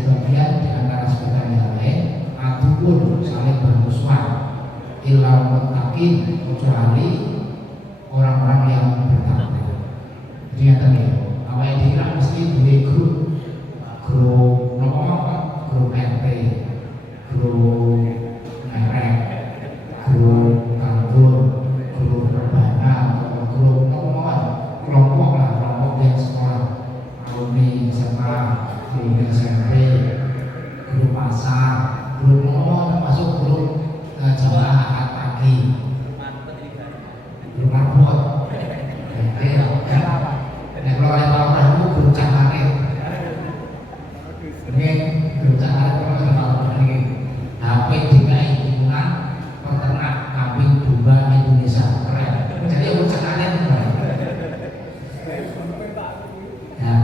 sebagian di antara sebagian yang lain adupun saling bermusuhan ilal muttaqin kecuali orang-orang yang bertakwa. Jadi yang tadi awalnya dikira mesti di grup grup RT, grup merek, grup kantor, grup rebana atau grup kelompok lah, kelompok yang sekolah alumni SMA, grup SMP, grup pasar, grup termasuk grup jamaah akad pagi, grup marbot. Kalau ada orang grup cakare, ini grup cakare kalau ini HP DKI Himpunan Peternak Kambing Domba Indonesia, keren. Jadi grup cakare itu baik. Nah,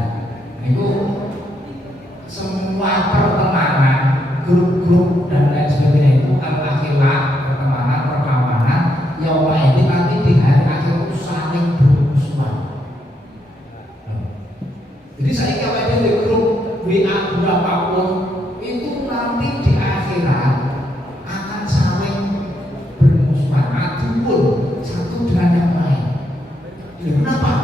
itu semua pertemanan, grup-grup dan lain sebagainya itu al-akhilah, pertemanan, perkawanan, yaumah ini nanti di hari akhir itu saling bermusuhan. Jadi saya kalau ada di grup WA berapapun itu nanti di akhirat akan saling bermusuhan, adupun satu dengan yang lain. Ya, kenapa?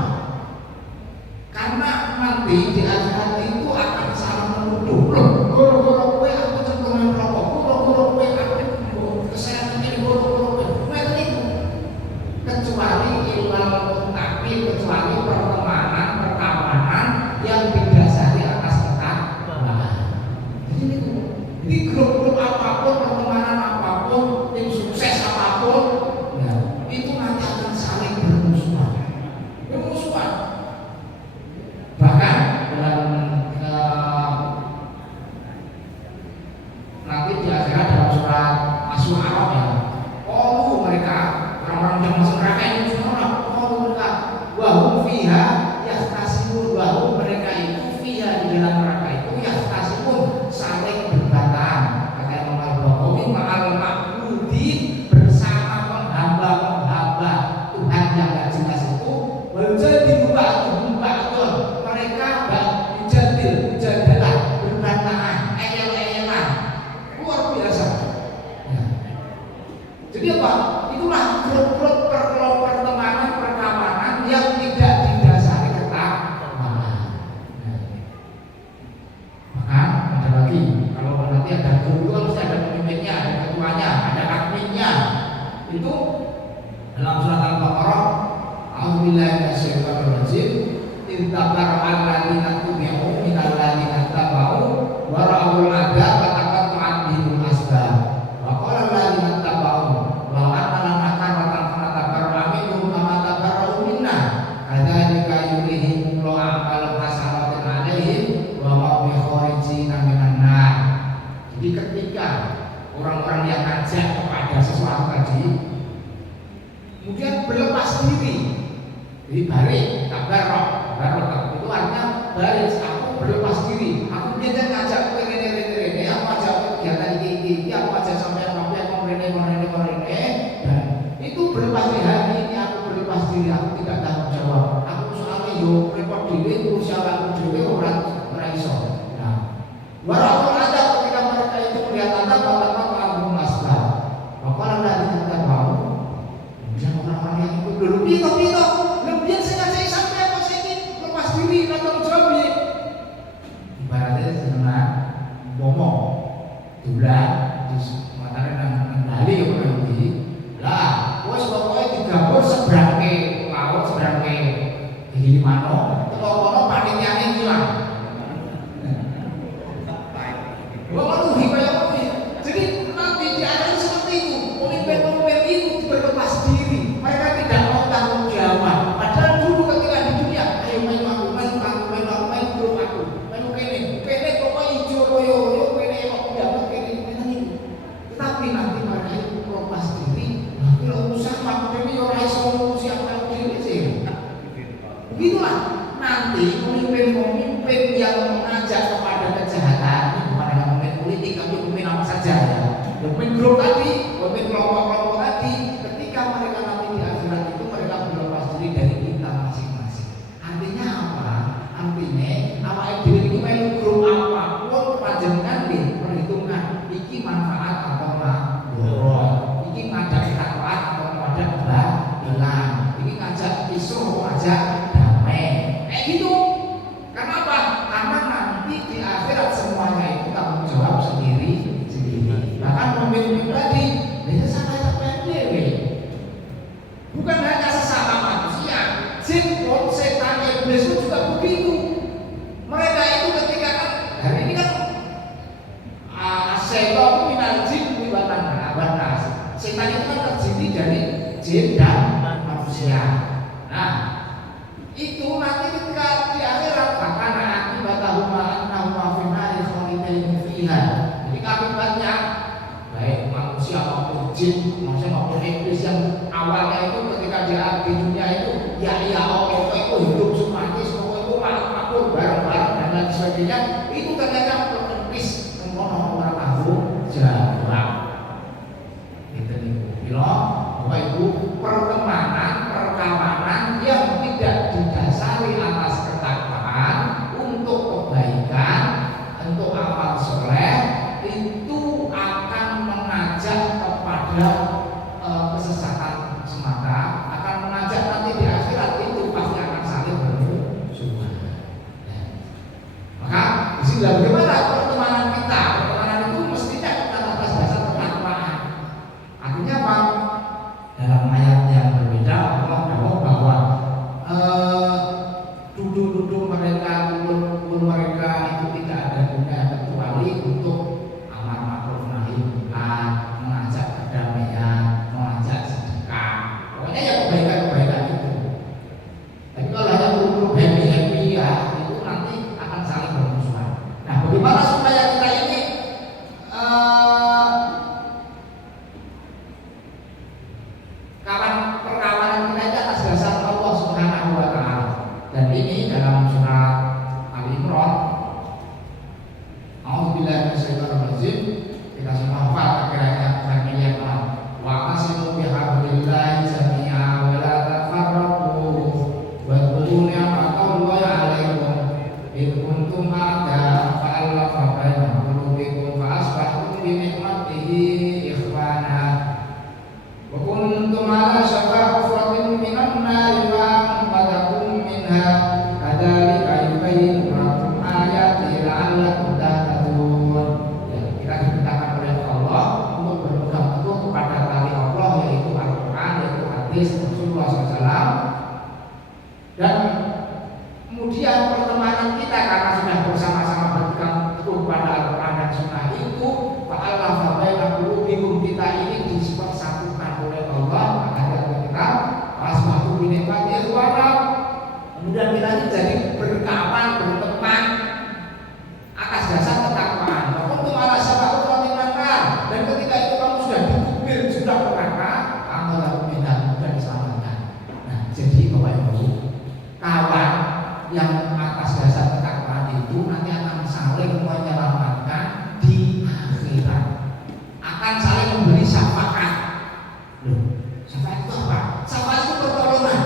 Karena nanti di akhirat itu akan saling menuduh. Loh, goro-goro kowe aku cenderung rokok, goro-goro kowe aku kesehatan ini, goro-goro kowe itu. Kecuali ilal muttaqin, kecuali pertemanan, perkawanan yang didasari atas ketakwaan. Jadi grup-grup apapun, pertemanan apapun, tim sukses apapun, ya, itu nanti akan saling bermusuhan. Bahkan dalam nanti di akhirat dalam surat Asy-Syu'ara ya, qalu mereka orang-orang yang masuk neraka ini semua qalu mereka wa hum fiha yahtasimun, wa hum mereka itu fiha di dalam neraka itu yahtasimun saling berbantahan. Kata Imam Al-Baghawi ma'al ma'budin, bersama penghamba-penghamba Tuhan yang gak jelas itu, menjadi ba'dhum ba'dhum, mereka jadalah berbantahan, eyel-eyelan, luar biasa. Ya. Jadi apa? Itulah grup-grup pertemanan, perkawanan yang tidak didasari ketakwaan. Ya. Maka ada lagi, kalau nanti ada grup itu harus ada pemimpinnya, ada ketuanya, ada adminnya. Itu dalam surat Al-Baqarah, a'udzubillahi minasyaitonir rajim, intabar alladzina tubi'u minal ladzina tabau wa ra'ul adzab wa taqatta'at bihim asbab wa qala alladzina tabau law anna lana karratan fanatabarra minhum kama tabarra'u minna kadzalika yurihim Allahu a'malahum hasaratin 'alaihim wa ma hum bikharijin minan nar. Jadi ketika orang-orang yang ngajak kepada sesuatu tadi kemudian berlepas diri, jadi balik tabarruk itu artinya balik, aku berlepas diri, aku biasa ngajak ke ini, aku ajak kegiatan ini, aku ajak sampai aku ini, dan itu berlepas diri. Hari ini aku berlepas diri, aku tidak tanggung jawab, aku soalnya yo repot diri, usaha aku diri orang iso. Nah, walaupun ada ketika mereka itu melihat anda bahwa kamu asbab, maka dari kita mau kemudian orang-orang yang ikut dulu pito lebih saya ngajak sampai apa saya ini lepas diri atau jawab ya. Ibaratnya sebenarnya ngomong dulan terus matanya nang Bali ya orang ini lah, wes pokoknya digabur seberang ke laut, seberang ke di mana itu kono panitiane hilang. Waduh, hikayat apa? Jadi nanti di akhir seperti itu, pemimpin-pemimpin itu berlepas diri, mereka tidak mau tanggung jawab. Padahal dulu ketika di dunia, ayo main grup aku, main kene pokoknya hijau royo, kene kok dapat kene ini. Tetapi nanti mereka itu berlepas diri, kalau usaha waktu ini orang iso siapa diri sih. Begitulah nanti pemimpin-pemimpin yang mengajak kepada kejahatan, bukan hanya pemimpin politik, tapi pemimpin apa saja ya. Pemimpin grup tadi, pemimpin kelompok-kelompok tadi, ketika mereka nanti di akhirat itu mereka berlepas diri dari kita masing-masing. Artinya apa? Artinya awake dhewe iki melu grup apapun panjenengan iblis pun juga begitu. Mereka itu ketika kan hari ini kan setan minal jin wa nas. Setan itu kan terdiri dari jin dan manusia. Nah, itu nanti ketika di akhirat akan akibatahuma annahuma fi nari khalidain fiha. Jadi akibatnya baik manusia maupun jin, manusia maupun iblis yang awalnya itu ketika dia di dunia itu ya Allah itu hidup semanis, itu makmur bareng-bareng dan lain sebagainya, itu ternyata berkempis mengono orang tahu jawab. Itu nih, bilang bahwa itu pertemanan, perkawanan yang tidak didasari atas ketakwaan untuk kebaikan, untuk amal soleh, itu akan mengajak kepada kesesatan semata, akan mengajak nanti di akhirat itu pasti akan saling bermusuhan. Maka di sini bagaimana pertemanan kita? Pertemanan itu mestinya kita atas dasar ketakwaan. Artinya apa? Dalam ayat yang berbeda Allah berkata bahwa duduk-duduk mereka, kumpul mereka itu tidak ada gunanya kecuali untuk amar ma'ruf nahi munkar, mengajak kedamaian, mengajak sedekah. Pokoknya ya kebaikan-kebaikan itu. Tapi kalau hanya kumpul happy ya, itu nanti akan saling bermusuhan. Nah, bagaimana supaya kita ini perkawanan kita itu atas dasar Allah Subhanahu wa Ta'ala. Dan ini dalam surat Al-Imran, A'udzubillahi minasyaitonirrajim, kita semua hafal akhirnya yang wa qasimu bihablillahi jami'a wa la tafarraqu wa qulu ni'matallahi 'alaikum id kuntum a'da fa'alafa baina qulubikum fa asbahtum bi ni'matihi ikhwana wa kuntum 'ala shafa hufratin minan nari fa'anqadhakum minha kadzalika yubayyinu lakum ayatihi la'allakum tahtadun. Ya, kita diperintahkan oleh Allah untuk berpegang teguh kepada tali Allah, yaitu Al-Quran, yaitu hadis Rasulullah SAW. Dan kemudian pertemanan kita karena sudah bersama-sama berpegang teguh kepada Al-Quran dan Sunnah itu, fa'alafa baina qulubikum, kita ini dipersatukan oleh Allah, maka kita asbahtum bi ni'matihi ikhwana. Kemudian kita ini jadi berkawan, berteman atas dasar ketakwaan. Walaupun ala sabab khotimatan, dan ketika itu kamu sudah dikubir, sudah neraka, kamu lalu tidak mudah diselamatkan. Nah, jadi Bapak Ibu, kawan yang atas dasar ketakwaan itu nanti akan saling menyelamatkan di akhirat, akan saling memberi syafaat. Loh, syafaat itu apa? Syafaat itu pertolongan.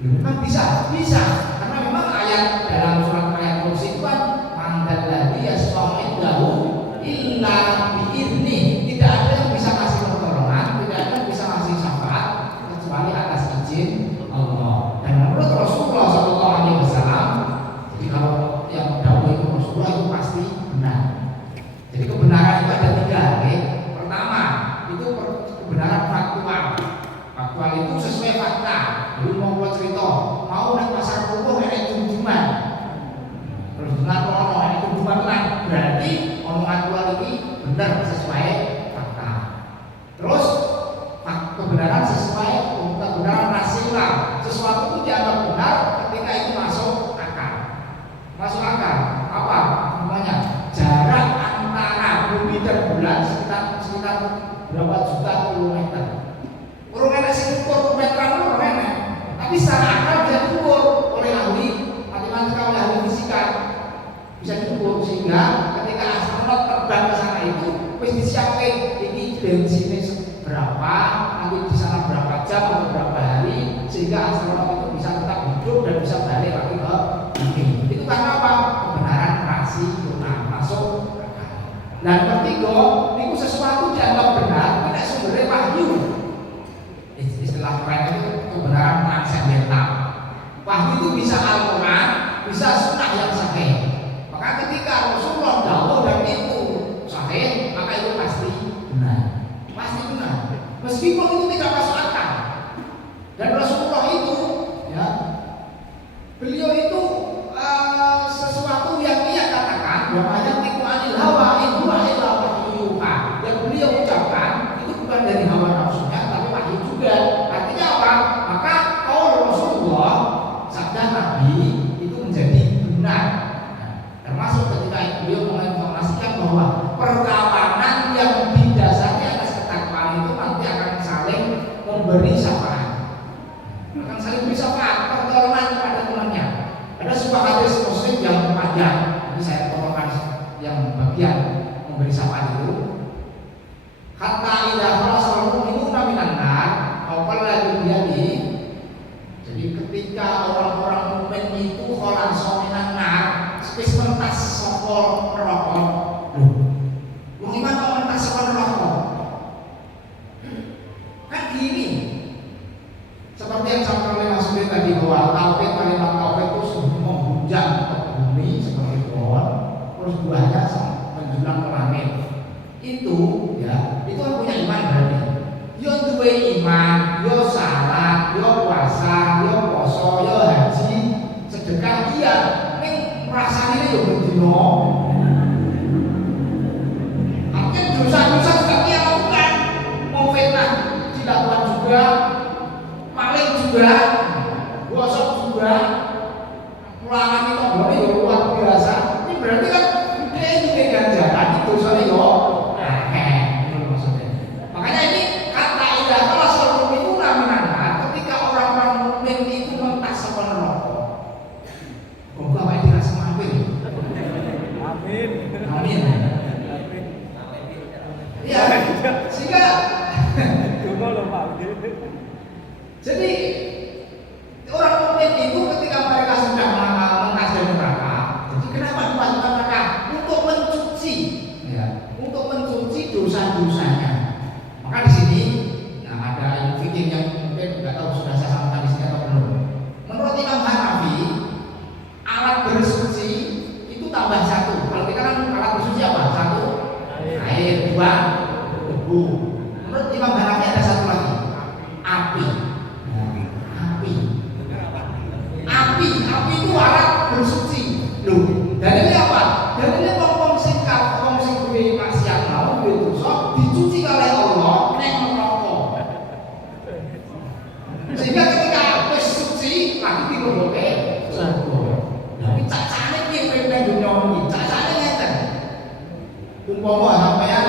Memang bisa, karena memang ayat dalam surat ayat kursi itu kan mandal ladzi yasma'u indahu illa bi'izni. Tidak ada yang bisa kasih pertolongan, tidak ada yang bisa kasih syafaat kecuali atas izin Allah. Dan menurut Rasulullah SAW, jadi kalau yang dahulu itu Rasulullah itu pasti benar. Jadi kebenaran itu ada tiga. Pertama itu kebenaran faktual. Faktual itu sesuai fakta. Jadi mau buat cerita, mau naik pasar kumpul ada tunjuman. Terus dengar ono ada tunjuman kan, berarti omongan keluar ini benar sesuai fakta. Terus kebenaran sesuai kebenaran rasional. Sesuatu itu dianggap benar ketika itu masuk akal. Masuk akal apa? Namanya jarak antara bumi dan bulan sekitar berapa juta kilometer. Orang ada sing ukur meteran orang enak. Tapi secara akal bisa diukur oleh ahli matematika, oleh ahli fisika, bisa diukur sehingga ketika astronot terbang ke sana itu wis disiapin ini bensinnya berapa, nanti di sana berapa jam atau berapa hari, sehingga astronot itu bisa tetap hidup dan bisa balik lagi ke bumi. Itu karena apa? Kebenaran rasional masuk akal. Dan ketiga, itu sesuatu dianggap benar, tidak sumbernya wahyu. Istilah keren itu kebenaran transendental. Wahyu itu bisa Al-Quran, bisa sunnah yang sahih. Maka ketika Rasulullah dawuh dan itu sahih, maka itu pasti benar. Pasti benar. Meskipun itu tidak masuk akal. Dan Rasulullah itu ya memberi syafaat. Akan saling beri syafaat, pertolongan kepada temannya. Ada sebuah hadis Muslim yang panjang, ini saya potongkan yang bagian memberi syafaat itu. Hatta idza khalasal mu'minuna minan nar, lagi jadi. Jadi ketika orang-orang mukmin itu khalasa minan nar, wis mentas saka neraka. Wong iman kok mentas saka neraka? Kan gini. Seperti yang saya oleh Mas Sudi tadi bahwa tauhid, kalimat tauhid itu sungguh menghujam ke bumi seperti pohon, terus buahnya menjulang ke langit. Itu ya, itu kan punya iman berarti. Yo duwe iman, yo salat, yo puasa, yo poso, yo haji, sedekah iya, ning rasane yo bendino. Artinya dosa-dosa juga dia lakukan, mau fitnah dilakukan juga, maling juga, gosok juga, melangani tombol itu luar biasa. Ini berarti kan dia juga ganjaran itu soalnya yo. Makanya ini kata idah kalau seluruh itu naminana ketika orang-orang mukmin itu mentas saka neraka. Moga wae dirasa mampir. Amin. Amin. Ya, sehingga jadi orang mukmin itu ketika mereka sudah mentas dari neraka, jadi kenapa dimasukkan neraka? Untuk mencuci, ya, untuk mencuci dosa-dosanya. Maka di sini, nah ada ilmu fikih yang mungkin nggak tahu sudah saya sampaikan di sini atau belum. Menurut Imam Hanafi, alat bersuci itu tambah satu. Kalau kita kan alat bersuci apa? Satu, air, dua, debu. Menurut Imam Hanafi ada satu lagi, api. Api itu alat bersuci. Loh, dalilnya apa? Dalilnya wong sing duwe maksiat mau duwe dosa dicuci oleh Allah nek neraka. Sehingga ketika wis suci lagi dilebokke surga. Lah iki cacane piye ning dunya iki? Cacane ngeten. Umpama sampean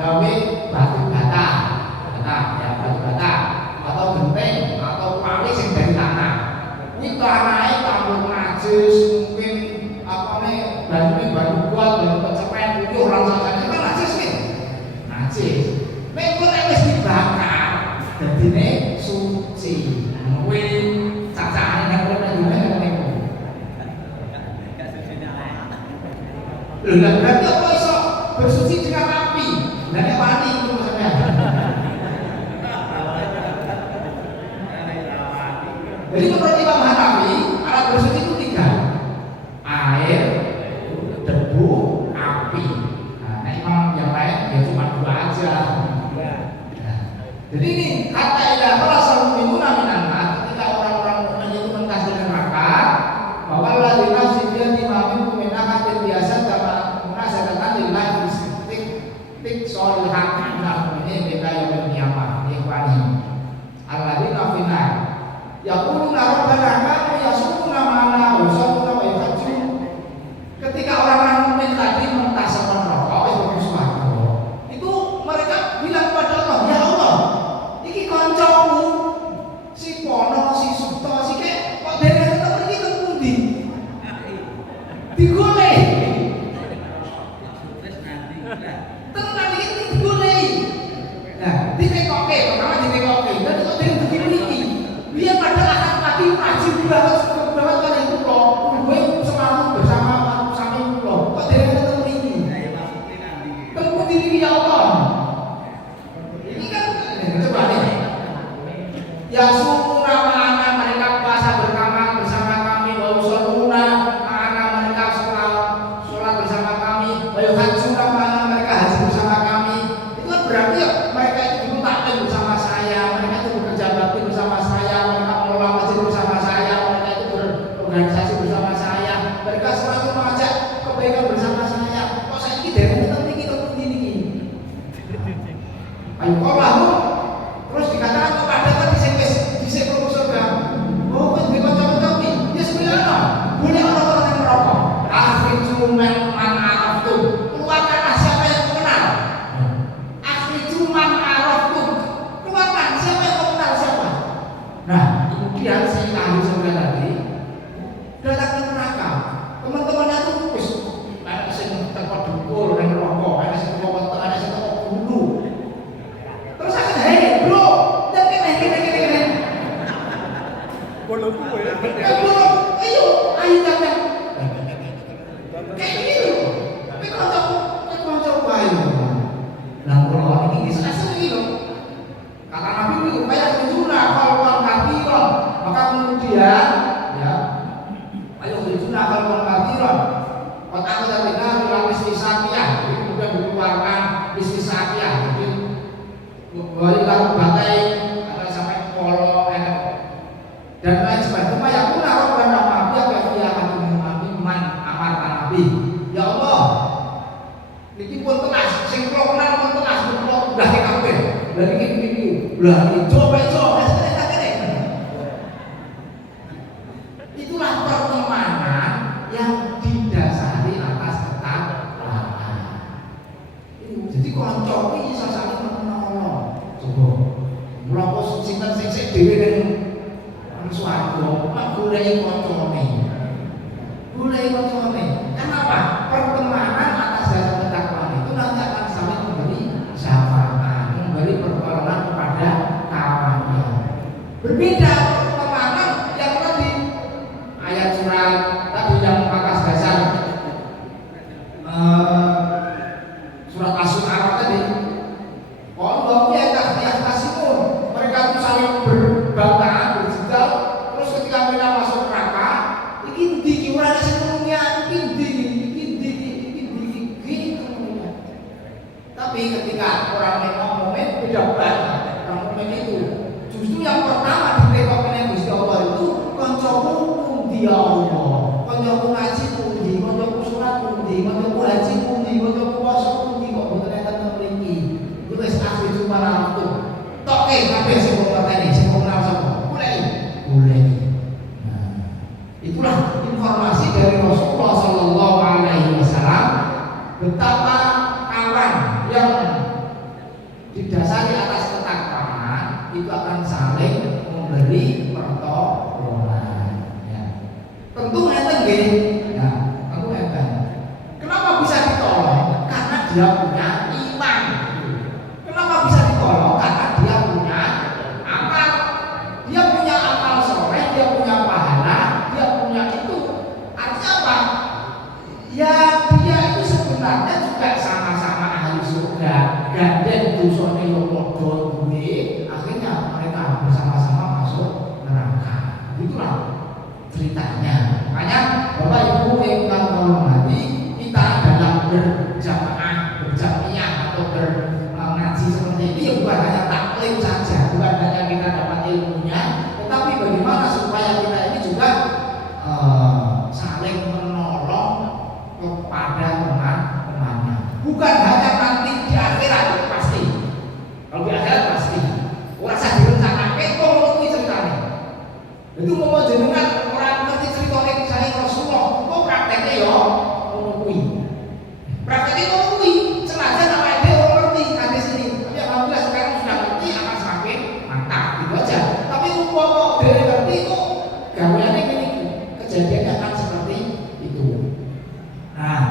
gawe batu bata atau genteng atau pali sing dari tanah. Kuwi tanahe tambah najis, mungkin apa nih baru kuat dan kecepet puyuh orang sasane kan najis nih. Najis. Nek kok wis dibakar dadine suci. Kuwi cacane nek ora duwe niku. Lha berarti apa iso bersuci dengan api? Lah nek wani itu maksudnya. Jadi menurut Imam Hanafi, alat bersuci itu tiga: air, debu, api. Nah, imam yang lain ya cuma dua aja. Jadi ini kata ilah merasa minggu naminana ketika orang-orang mukmin itu mentas dari neraka, bahwa ladina sifat imamin kuminahatin biasa karena munasabatan lillahi tik solil hak nah ini beda yang kiamat ikhwani alladina finar yaquluna rabbana kanu yasukuna ma'ana wa yusalluna wa yuhajju. Ketika orang-orang mukmin tadi mentasabkan rokok itu mereka bilang kepada Allah, ya Allah, iki kancaku si pono si suto si kek kok dene tetep iki teng pundi digoleh tenan iki digoleh. Nah ditekoke pertama ditekoke dan kok dene begini iki biar pada akan lagi wajib banget kan itu loh gue selalu bersama samping loh kok dari ketemu ini ketemu diri ya Allah ini kan coba nih ya sumuna ma'ana mereka puasa bersama kami wa usoluna ma'ana mereka sholat bersama kami wa yuhajjuna ma'ana mereka haji bersama kami. Itu kan berarti ya mereka itu dulu taklim bersama saya, mereka itu bekerja bakti bersama saya, mereka mengelola masjid bersama saya, mereka itu berorganisasi bersama saya, mereka selalu mengajak kebaikan bersama saya. Kok saya ini dari kita begini. Ayo kau lalu terus dikatakan kepada tadi sing Nah, kemudian si ahli surga tadi datang ke neraka. Teman-temannya tuh wis ada sing teko dukul ning rokok, ada sing teko tengah, ada sing teko gulu. Terus akan, "Hei, bro, lihat kene. Bolo kuwe. Ya, bro, ayo datang." Kayak gitu. Tapi kanca bae. Nah, kalau ini bisa asli loh. Kata Nabi itu kayak hijuna kalau kafiron, maka kemudian ya, ayo hijuna kalau kafiron. Kota aku dari dalam istisaqiyah, jadi kemudian dikeluarkan istisaqiyah. Jadi boleh kalau batai atau sampai polo dan lain sebagainya. Ya pun orang pada Nabi yang dia akan man amar Nabi. Ya Allah, niki pun telas, sing kula kenal pun telas, kula udah kabeh. Dari gini, lah coba kene. Itulah pertemanan yang didasari atas ketakwaan. Jadi kanca iki iso saling menolong. Coba. Mula kok sinten sing dhewe ning swarga, mak goleki kancane. Kenapa? Pertemanan atas dasar ketakwaan itu nanti akan saling memberi syafaat, memberi pertolongan kepada kawannya. Berbeda pertemanan yang tadi ayat surat tadi yang atas dasar surat As-Syu'ara tadi. Kalau kasimun, mereka itu saling berbanggaan, berjidal. Terus ketika mereka masuk neraka, iki dikiwara semuanya, tapi ketika orang mukmin beda banget. Orang mukmin itu justru yang pertama ditengok oleh Gusti Allah itu kancaku pundi ya Allah, kancaku ngaji pundi, kancaku salat pundi, kancaku haji pundi, kancaku puasa pundi, kok boten enten mriki. Iku wis asli cuma waktu. Toke kabeh sing ngerteni, sing kenal sapa. Boleh. Nah, itulah informasi dari Rasulullah sallallahu alaihi wasallam betapa kawan yang didasari atas ketakwaan itu akan saling memberi pertolongan. Ya. Tentu enten nggih. Ya, tentu enten. Kenapa bisa ditolong? Karena dia punya iman. Kenapa bisa ditolong? Karena dia punya amal. Dia punya amal soleh, dia punya pahala, dia punya itu. Artinya apa? Ya, dia itu sebenarnya juga sama-sama ahli surga. Gandeng dosane yo padha duwe, akhirnya mereka bersama-sama masuk neraka. Itulah ceritanya. Makanya Bapak Ibu yang menghormati, kita dalam berjamaah, berjamiah atau berngaji seperti ini ya bukan hanya taklim saja, bukan hanya kita dapat ilmunya, tetapi bagaimana supaya kita ini juga saling menolong kepada teman-temannya. Bukan hanya nanti di akhirat pasti. Kalau di akhirat pasti. Ora usah direncanakan kok ngono kuwi ceritane. Itu mau jenengan orang ngerti ceritane misalnya Rasulullah, kok prakteknya ya ngono kuwi. Prakteknya ngono kuwi, senajan awake dhewe ora ngerti kate sini. Tapi alhamdulillah sekarang sudah ngerti akan semakin mantap gitu aja. Tapi umpama dhewe ngerti kok gaweane ngene iki, kejadiannya akan seperti itu. Nah,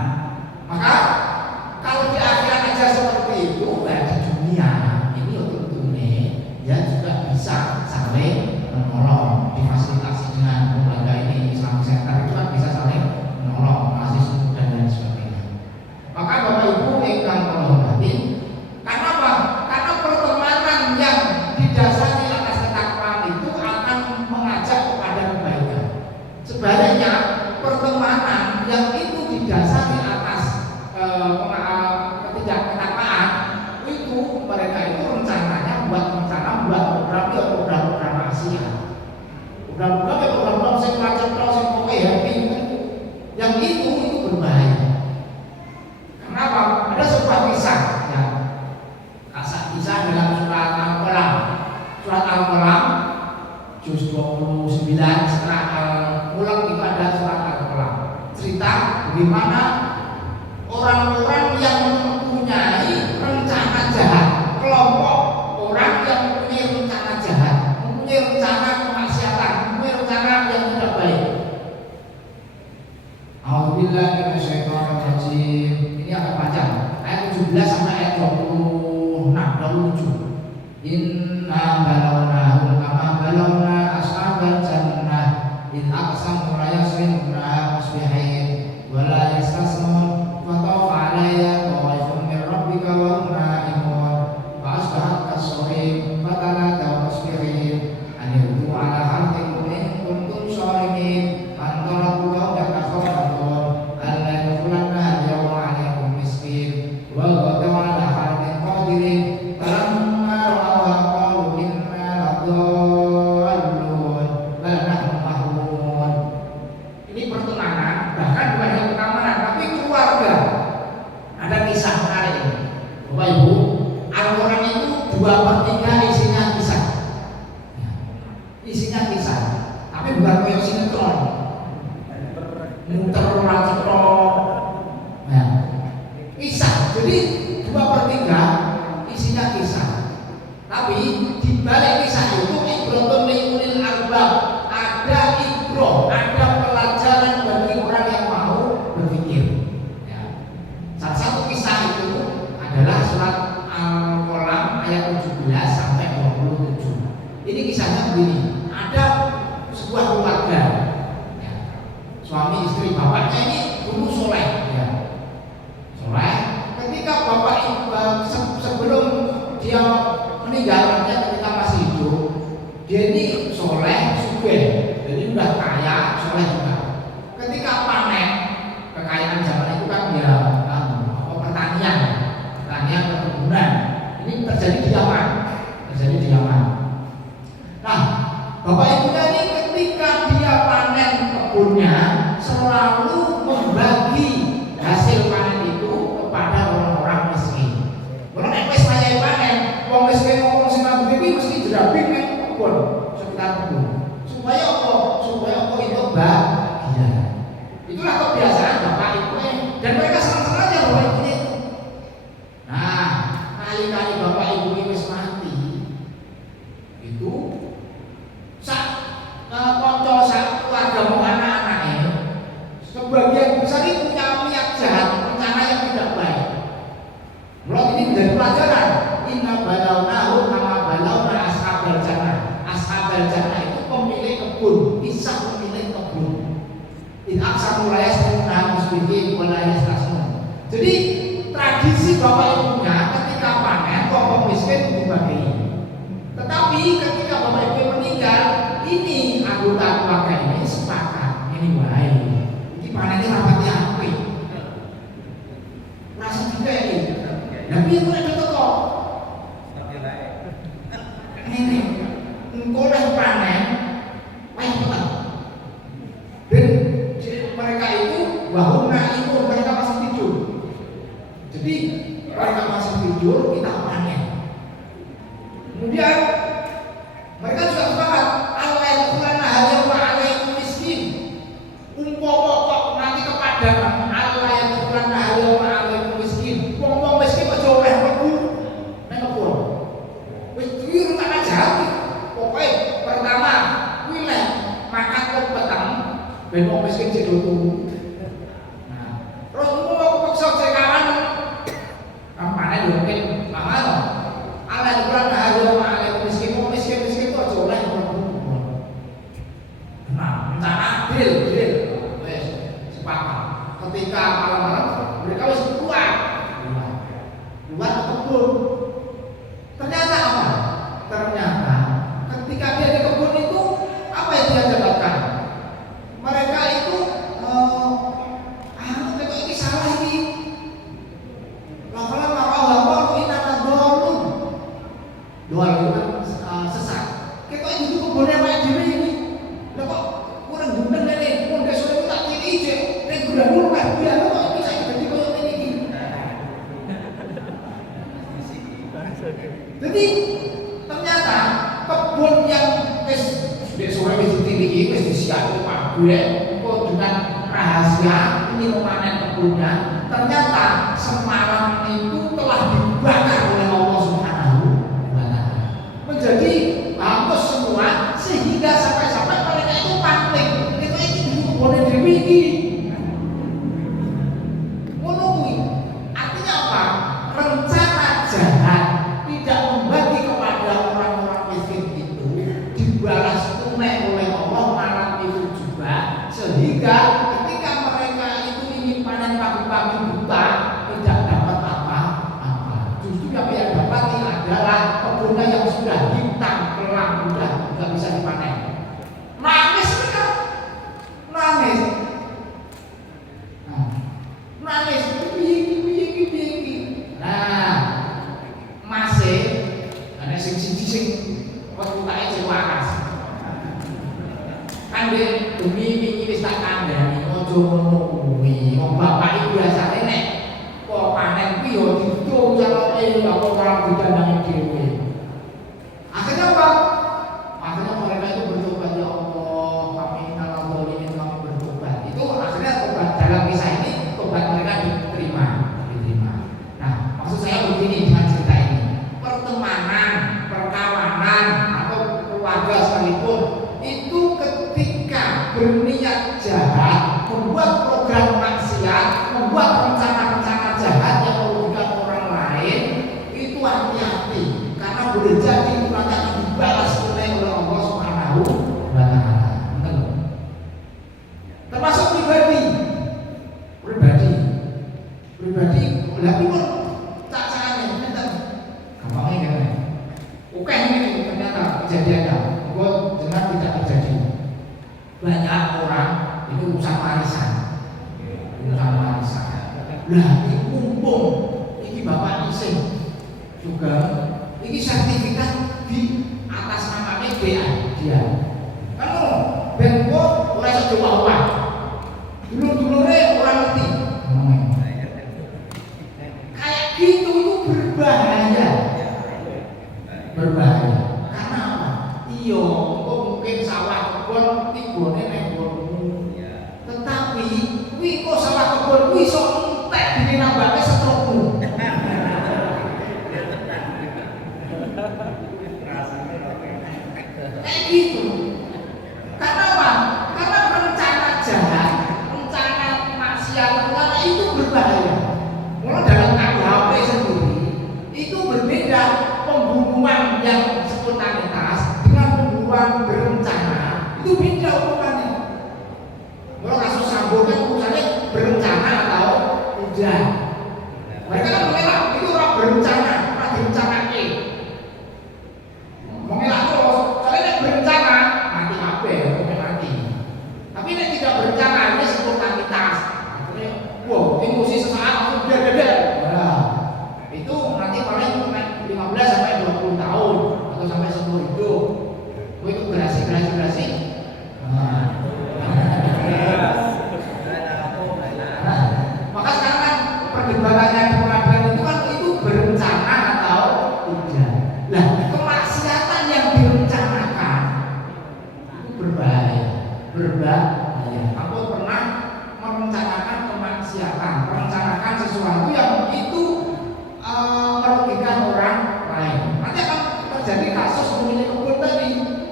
maka kalau di akhirat aja seperti itu, nah di dunia ini tentunya ya juga bisa saling menolong, difasilitasi dengan lembaga ini Islamic Center itu kan bisa saling menolong, kasih sumber dan lain sebagainya. Maka Bapak Ibu yang hormati, karena apa? Karena pertemanan yang didasari atas ketakwaan itu akan mengajak kepada kebaikan. Sebaliknya pertemanan yang itu didasari atas ketakwaan itu mereka itu rencananya buat program maksiat, program sing macam sing pokoke happy yang itu berbahaya. Kenapa? Ada sebuah kisah ya. Kisah dalam surat Al-Qalam juz 29 setelah Al-Mulk itu ada surat Al-Qalam. Cerita bagaimana orang-orang yang mempunyai rencana jahat, kelompok orang yang mempunyai rencana jahat, mempunyai rencana billahi minasyaitonir rajim. Ini agak panjang. Ayat 17 sampai ayat 26, 27. Inna balawnahum kama balawna ashabal jannah id aqsamu la yasrimunaha musbihin wa la yastasmun fa tawafa 'alayya tawaifun min rabbika wa hum na'imun fa asbahat kas-sahih fa tanadaw musbihin an yurdu 'ala harthikum in kuntum sharimin antara qawm yakafurun alla yadkhulanna al-yawma 'alaykum miskin wa ghadaw 'ala harthin qadirin Jadi ternyata kebun yang sore ditiliki wis disiapkan pabrik kok dengan rahasia ini memanen kebunnya, ternyata semalam itu telah dibakar oleh Allah Subhanahu wa Ta'ala menjadi hangus semua, sehingga sampai mereka itu panik. Itu boleh diwiki. Ande demi iki wis tak kandhani aja ngono kuwi. Wong bapak iki biasane nek kok panen kuwi yo ditung jaloke apa ora didandangi dhewe. Akhirnya apa? Akhirnya mereka itu bertobat, ya Allah, kami kalau ini kami bertobat. Itu akhirnya tobat dalam kisah ini tobat mereka diterima. Nah, maksud saya begini dengan cerita ini, pertemanan, perkawanan atau keluarga sekalipun itu ketika berniat jahat, membuat program maksiat, membuat rencana-rencana jahat yang merugikan orang lain, itu hati-hati karena boleh jadi nanti akan dibalas oleh Allah Subhanahu wa Ta'ala. Termasuk pribadi, tapi pun tak caranya, ternyata gampangnya kan? Oke ini ternyata kejadiannya, buat jangan tidak terjadi. Banyak orang itu urusan warisan. Lah ini mumpung ini bapak iseng juga, ini sertifikat di atas namanya dia. Kalau bengko mulai sejuta dulu-dulunya orang ngerti. Kayak gitu itu berbahaya. Karena apa? Iya, kok mungkin sawah kebon tibone nek kebonmu. Tetapi kuwi kok sawah kebon kuwi iso entek dene nambane setrukmu. Kayak gitu. Karena apa? Karena rencana jahat, rencana maksiat itu berbahaya. Mulai dalam KUHP sendiri itu berbeda pembunuhan yang spontanitas dengan pembunuhan berencana. Itu beda hukumannya. Kalau kasus Sambo kan urusannya berencana atau tidak. Mereka kan mengelak itu orang berencana, orang direncanakan. Mengelak terus, soalnya berencana mati kabeh, mati. Tapi ini tidak berencana, ini spontanitas. Artinya, wow, emosi sesaat langsung dar. Nah, itu nanti paling 15 sampai 20 tahun atau sampai seumur hidup. Itu gerasi. Maka sekarang kan perdebatannya di pengadilan itu kan itu berencana atau tidak. Nah, kemaksiatan yang direncanakan itu berbahaya. Aku pernah merencanakan kemaksiatan, merencanakan sesuatu yang itu merugikan orang lain. Nanti akan terjadi kasus pemilik kebun tadi.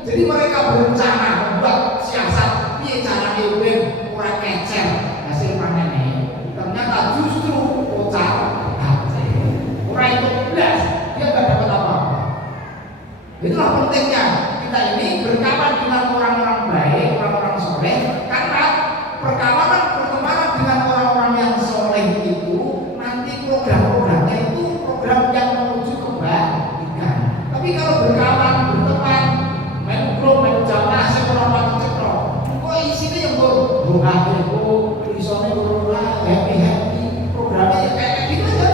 Jadi mereka berencana membuat siasat, piye carane ben ora kecer hasil panennya. Ternyata justru kocar orang itu belas, dia nggak dapat apa-apa. Itulah pentingnya kita ini berkawan dengan orang-orang baik, orang-orang soleh, karena perkawanan pertemanan dengan orang-orang yang soleh itu nanti program-programnya itu program yang menuju kebaikan. Tapi kalau berkawan, berteman, main grup, main jamaah, saya orang cekrok, kok isinya yang isone happy, programnya kayak gitu aja,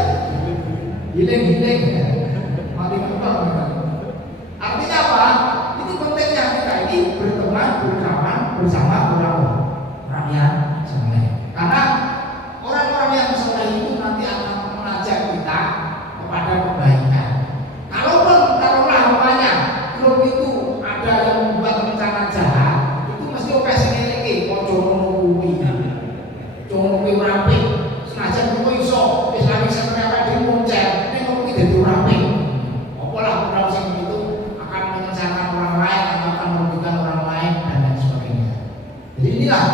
giling mati kembang. Artinya apa? Itu pentingnya kita ini berteman, berkawan bersama orang yang soleh. Karena orang-orang yang soleh itu nanti akan mengajak kita kepada kebaikan. Kalaupun taruhlah umpamanya grup itu ada yang membuat rencana jahat, itu mesti oke seneleke ojo ngono kuwi. Ojo kuwi rapi. Senajan kowe iso wis lari sampeyan dhewe moncer, nek kowe dadi rapi. Apalah program sing itu akan menyengsarakan orang lain atau akan merugikan orang lain dan lain sebagainya. Jadi inilah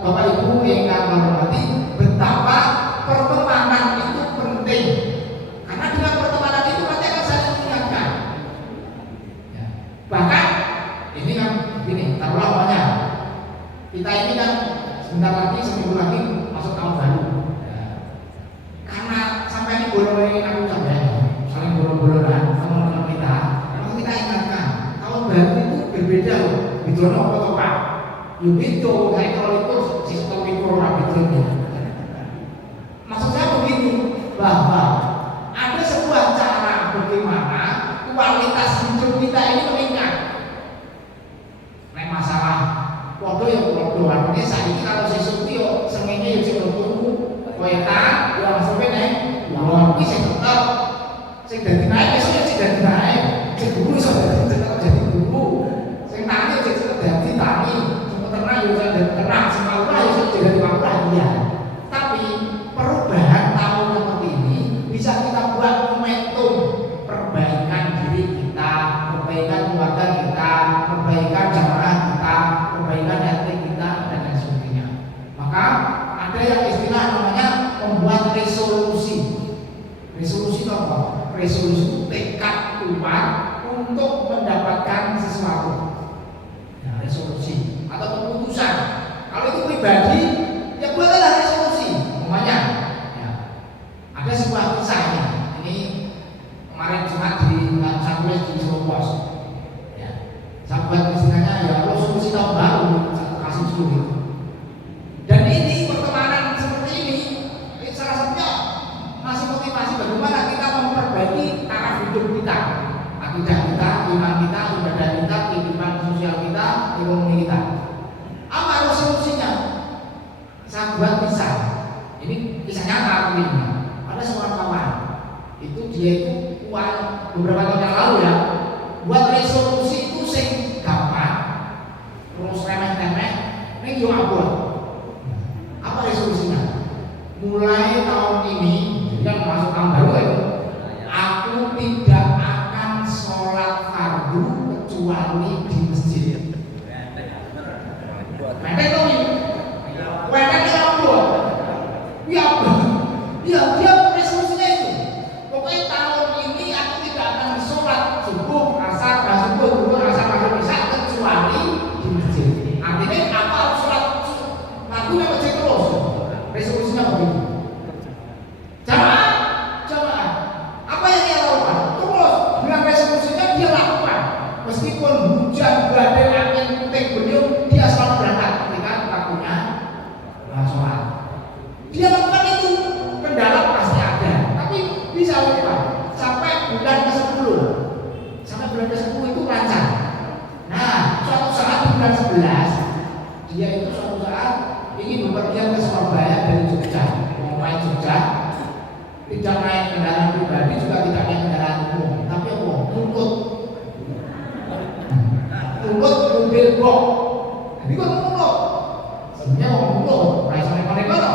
Bapak Ibu yang kami hormati, betapa pertemanan itu penting. Karena dengan pertemanan itu nanti akan saling mengingatkan. Ya. Bahkan ini kan gini, taruhlah namanya kita ini kan sebentar lagi, seminggu lagi masuk tahun baru. Ya. Karena sampai ini bolong-bolongin aku sampai saling bolong-bolongan teman-teman kita, maka kita ingatkan tahun baru itu berbeda loh. Itu apa Pak? Itu kayak kalau itu sistem mikro itu. Maksud saya begini, bahwa ada sebuah cara bagaimana kualitas hidup kita ini meningkat. Nek masalah wetan, yo masuk ning kulon. Kuwi sing tetep sing dadi naik iso sing dadi naik. Sing guru iso dadi guru. Sing tani sing dadi tani. Sing peternak yo dadi peternak, sing lurah yo dadi lurah iya. Tapi perubahan tahun seperti ini bisa kita buat momentum perbaikan diri kita, perbaikan keluarga kita, perbaikan jamaah kita, perbaikan RT kita dan lain sebagainya. Maka ada yang istilah namanya membuat resolusi. Resolusi itu apa? Resolusi itu tekad kuat untuk mendapatkan sesuatu. Nah, resolusi atau keputusan. Kalau itu pribadi, ya buatlah resolusi. Umpamanya, ya, ada sebuah kisah ini kemarin Jumat di Santules di Solo. Ya, saya buat istilahnya ya resolusi tahun baru, saya kasih dulu. Dan ini pertemanan seperti ini salah satunya masih motivasi bagaimana kita memperbaiki taraf hidup kita, akidah kita, iman kita, ibadah kita, kehidupan sosial kita, ekonomi kita. Apa resolusinya? Saya buat kisah. Ini kisah nyata ini. Ada seorang kawan, itu dia itu beberapa tahun yang lalu ya, buat resolusi itu sing gampang, terus remeh-temeh, ini yo abot. Apa resolusinya? Mulai tahun ini, yang masuk tahun baru itu, aku tidak akan sholat fardu kecuali di masjid. Mendek tuh ini, mendek itu abot. Ya, dia resolusinya itu. Pokoknya tahun ini aku tidak akan sholat subuh, asar, subuh, zuhur, asar, maghrib, isya kecuali di masjid. Artinya apa harus sholat fardu di masjid terus? Resolusinya begitu. Jamaah. Apa yang dia lakukan? Terus dengan resolusinya dia lakukan. Meskipun hujan, badai, angin, puting beliung, dia selalu berangkat ketika waktunya sholat. Dia lakukan itu, kendala pasti ada, tapi bisa lupa sampai bulan ke-10. Sampai bulan ke-10 itu lancar. Nah, suatu saat di bulan 11, dia itu suatu saat ingin bepergian ke Surabaya dari Jogja, mau main Jogja, tidak naik kendaraan pribadi, juga tidak naik kendaraan umum, tapi apa? Ngikut mobil box. Jadi kok ngikut? Sebenarnya mau ngikut, naik sampai mana-mana.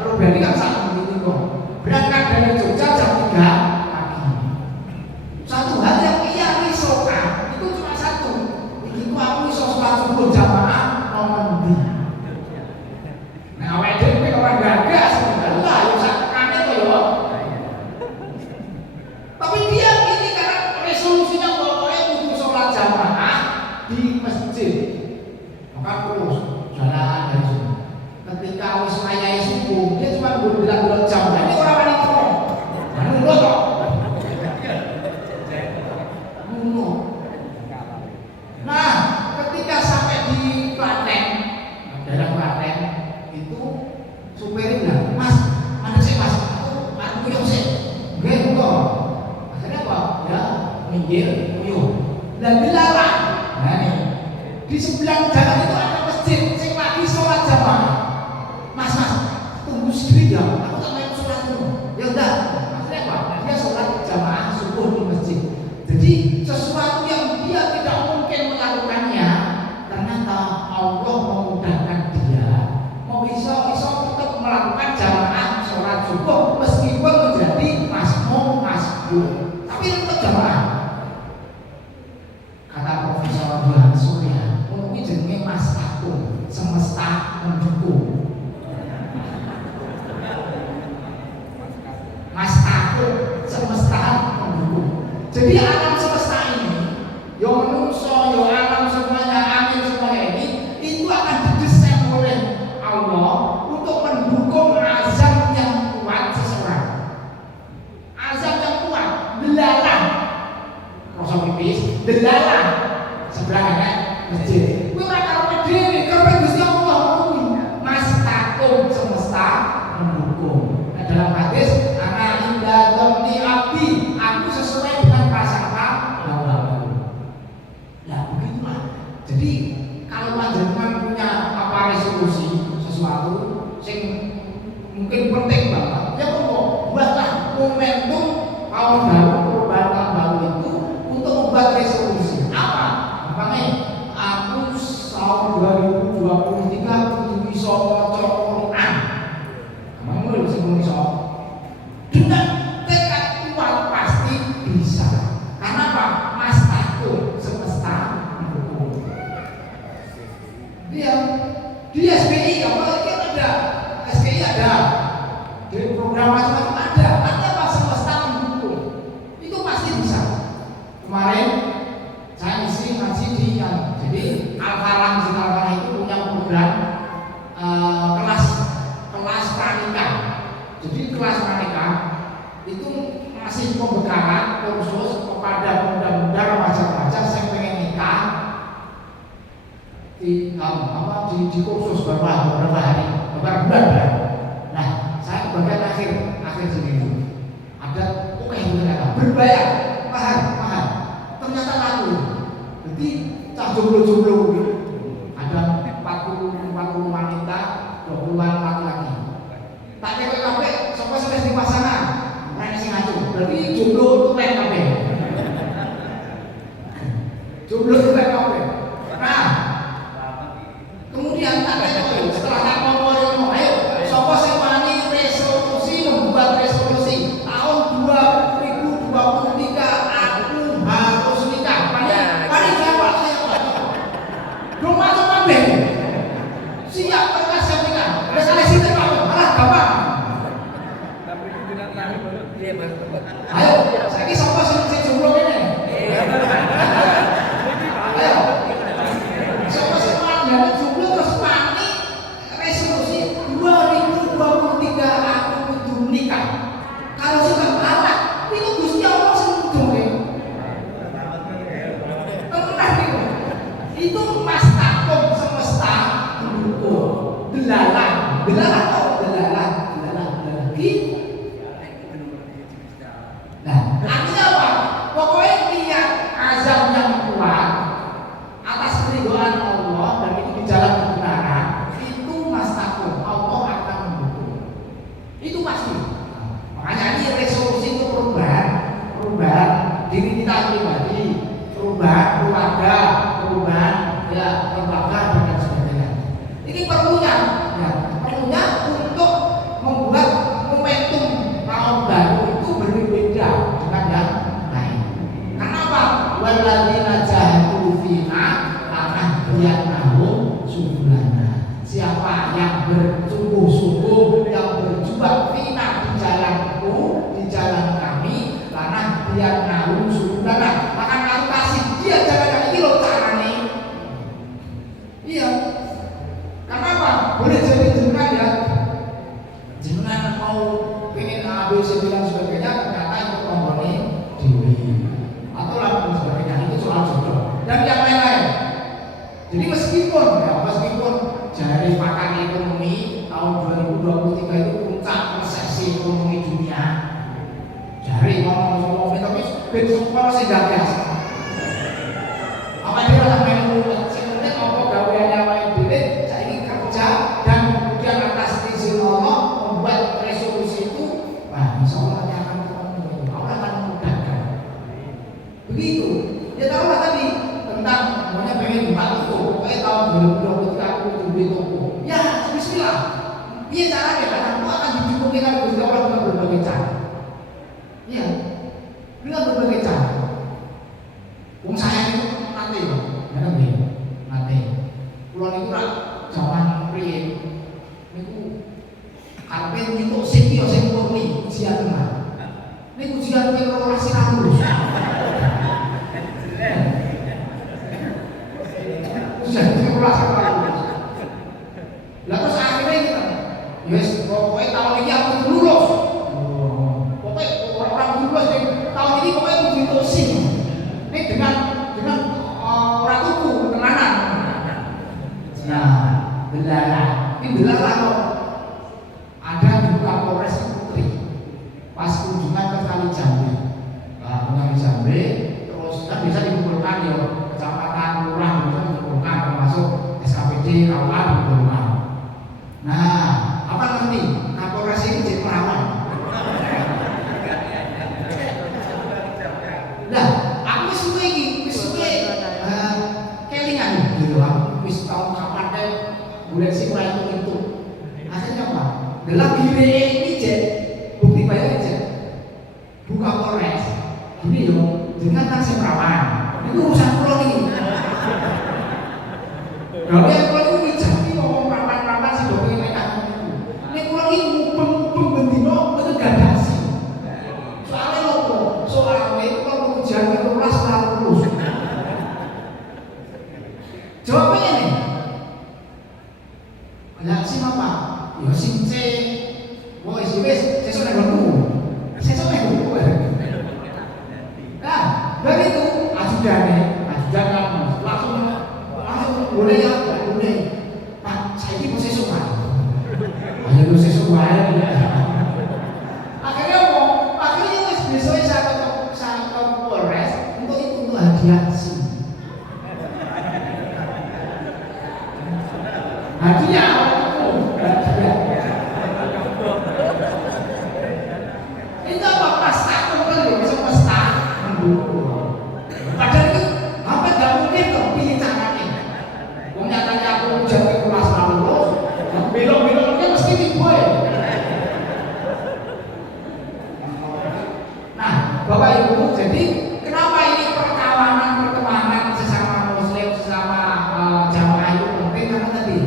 Pribadi kan sangat begitu kok. Berangkat dari Jogja jam 3 pagi. Satu hal yang ia risaukan itu cuma satu. Begitu aku iso sholat subuh jamaah nomor 2. Nah, awake dhewe orang gagas sebenarnya ya sakane kok ya. Tapi dia ini karena resolusinya pokoknya kudu sholat jamaah di masjid. Maka terus jalan dari sini. Ketika wis wayahe subuh, dia cuma bilang jam. Nah, ini orang wanita. Nunggu kok. Nunggu. Nah, ketika sampai di Klaten, daerah Klaten, itu supirnya bilang, Mas, mana sih Mas? Aku yo sih. Nggih, kok. Akhirnya apa? Ya, minggir, uyuh. Dan dilarang. Nah, nih. Di sebelah jalan itu ada masjid, sing lagi sholat jamaah. Mas, tunggu sedikit ya, aku tak mau sholat dulu. Ya udah, akhirnya apa? Dia sholat jamaah subuh di masjid. Jadi sesuatu yang dia tidak mungkin melakukannya, ternyata Allah memudahkan dia. Mau bisa tetap melakukan jamaah sholat subuh meskipun menjadi masmum. Tapi tetap jamaah. Kata Profesor Johan Surya, untuk ini jenenge Mas Agung, semesta mendukung. Mas takut semesta mendukung. Jadi alam semesta ini, yo menungso, yo alam semuanya, angin semuanya ini, itu akan didesain oleh Allah untuk mendukung azab yang kuat seseorang. Azab yang kuat, belalang, rasa pipis, belalang sebelah masjid. Kuwi ora karo dhewe, karo Gusti Allah. Mas takut semesta mendukung. Nah, dalam hadis abdi, aku sesuai dengan prasangka hambaku. Nah, begitulah. Jadi kalau panjenengan punya apa resolusi sesuatu, sing mungkin penting banget. Ya kok buatlah momentum tahun baru, perubahan tahun baru itu untuk membuat resolusi. Apa? Makanya aku tahun 2023 kudu bisa maca Quran. Kamu harus bisa. Dengan tekad kuat pasti bisa. Karena apa? Mas takut semesta mendukung. Dia di SBI apa kan ada, SBI ada, di program macam-macam ada. Apa semesta mendukung? Itu pasti bisa. Kemarin saya isi ngaji di yang jadi Al-Falah itu punya program kelas pranika. Jadi kelas pranika itu masih pembekalan khusus kepada pemuda-pemuda remaja-remaja yang pengen nikah di kursus beberapa hari, beberapa bulan ya. Nah, saya bagian akhir sini ada ternyata berbayar mahal. Ternyata laku. Jadi cah jomblo ada 40 wanita, 20-an laki-laki. Tak kabeh sapa sing di pasangan. Ora sing ngaco. Berarti jomblo itu keren kabeh. Jomblo itu keren kabeh. Nah, kemudian tak setelah tak ngomong, ayo sapa sing wani resolusi membuat resolusi tahun 2023 aku harus nikah. Pani jawab saya. Belum masuk kabeh. Siap berkas siap nikah. Wis seleksi kabeh. Malah gampang. Ayo, saiki sapa sing jomblo kene? Ayo. Sapa sing wani jomblo terus wani resolusi 2023 aku kudu nikah. Kalau sudah anak, itu Gusti Allah sing ngudunke. Tenang niku. Itu Mas Takum semesta mendukung. Delalah gitu. Nah, artinya apa? Pokoknya niat azam yang kuat atas keridhaan Allah dan itu di jalan kebenaran, itu Mas Takum, Allah akan mendukung. Itu pasti. Makanya ini resolusi itu perubahan diri kita pribadi, perubahan keluarga, perubahan ya lembaga dan sebagainya. Ini perlunya untuk membuat momentum tahun baru itu berbeda dengan yang lain. Kenapa? Walladzina jahadu fina lanahdiyannahum subulana. Siapa yang bersungguh-sungguh, yang berjuang fina di jalanku, di jalan kami, lanahdiyannahum subulana, maka kami kasih dia jalan ini loh caranya. Iya. Kenapa? Boleh jadi jenengan ya. Jenengan mau pengen ABC dan sebagainya, ternyata itu komponen dewi atau lain sebagainya, itu soal jodoh dan yang lain-lain. Jadi meskipun dari pakar ekonomi tahun 2023 itu puncak resesi ekonomi dunia, dari ngomong tapi besok kalau saya gagas apa dia orang main mulut sebenarnya apa gaweannya main duit saya ingin kerja dan kemudian atas izin Allah membuat resolusi itu, wah insya Allah nanti akan ketemu, Allah akan memudahkan. Begitu. Ya tahu lah tadi tentang semuanya pengen buka toko, pokoknya tahun 2023 aku beli toko. Ya, bismillah. Iya caranya kan aku akan dicukupi dengan Gusti Allah dengan berbagai cara. Iya, dengan berbagai cara. Wong saya itu nanti. Pulau itu lah zaman riyen niku karepe niku sing murni ujian tenan. Niku ujian ki ora sirah lurus. Ujian ki ora sirah lurus. Lah terus akhirnya kita wis pokoknya tahun ini aku lulus. Pokoknya orang lulus tahun ini pokoknya kudu ditosi. Ini dengan orang tuku tenanan. Nah, ini belalah kok. Ada di Kapolres Putri. Pas kunjungan ke Kali Jambe. Nah, Kali Jambe terus kan bisa dikumpulkan ya kecamatan lurah bisa dikumpulkan termasuk SKPD, KUA dikumpulkan. Nah, apa nanti Kapolres Boleh sih mulai itu. Akhirnya apa? Dalam diri ini cek bukti bayar aja. Buka Polres. Gini yo, dengan taksi perawan. Ini urusan pulau ini. Kalau yang pulau ini jadi ngomong perawan-perawan si dokter ini kan. Ini pulau ini mubeng-mubeng bendino itu gandasi. Soalnya apa? Soalnya itu kalau ujian itu kelas lulus. Jawabannya nih. Lah sing apa? Ya sing C. Wis sesuk nek ngono. Sesuk nek ngono. Nah, dari itu ajudan langsung boleh ya, boleh. Pak, saya ini mau sesuk Pak. Ayo sesuk wae. Akhirnya mau, akhirnya wis besok saya ke Polres untuk hadiah sih. Hadiah itu apa pasta kan bisa pasta padahal itu hampir gak mungkin kok pilih caranya wong nyatanya aku jadi kelas lulus belok-beloknya mesti tiba ya. Nah Bapak Ibu, jadi kenapa ini pertemanan sesama muslim, sesama jamaah itu penting? Karena tadi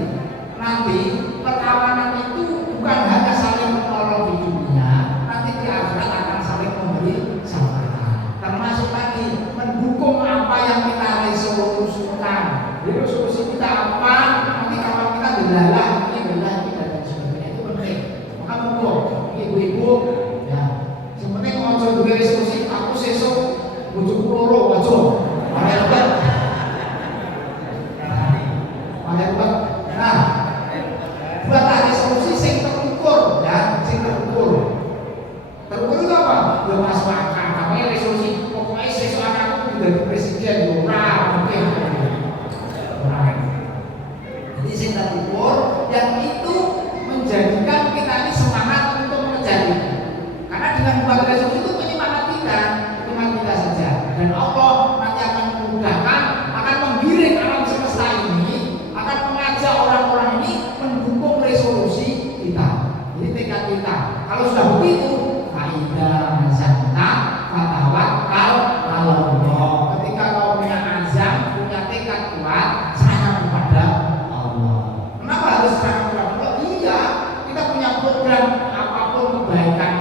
nanti perkawanan itu bukan hanya saling menolong di dunia, nanti di akhirat akan saling memberi syafaat. Termasuk tadi mendukung apa yang kita resolusikan. Resolusi kita apa? Nanti kawan kita belalah, ini dan sebagainya itu penting. Maka monggo ibu-ibu, ya, sebenarnya kalau dua resolusi aku sesuk bujuk loro aja. Nah, buatlah resolusi sing terukur ya, sing terukur. Terukur itu apa? Ya masuk akal. Namanya resolusi pokoknya sesuk anakku jadi presiden ora mungkin. Jadi sing terukur yang itu menjadikan kita ini semangat untuk mengejar itu. Karena dengan buat resolusi itu penyemangat kita, cuma kita saja. Dan Allah nanti akan memudahkan, akan menggiring alam semesta ini, akan mengajak orang-orang ini mendukung resolusi kita. Jadi tekad kita. Kalau sudah begitu, faida mazanta fatawakkal ala Allah. Ketika kau punya azam, punya tekad kuat, serahkan kepada Allah. Kenapa harus serahkan kepada Allah? Iya, kita punya program apapun kebaikan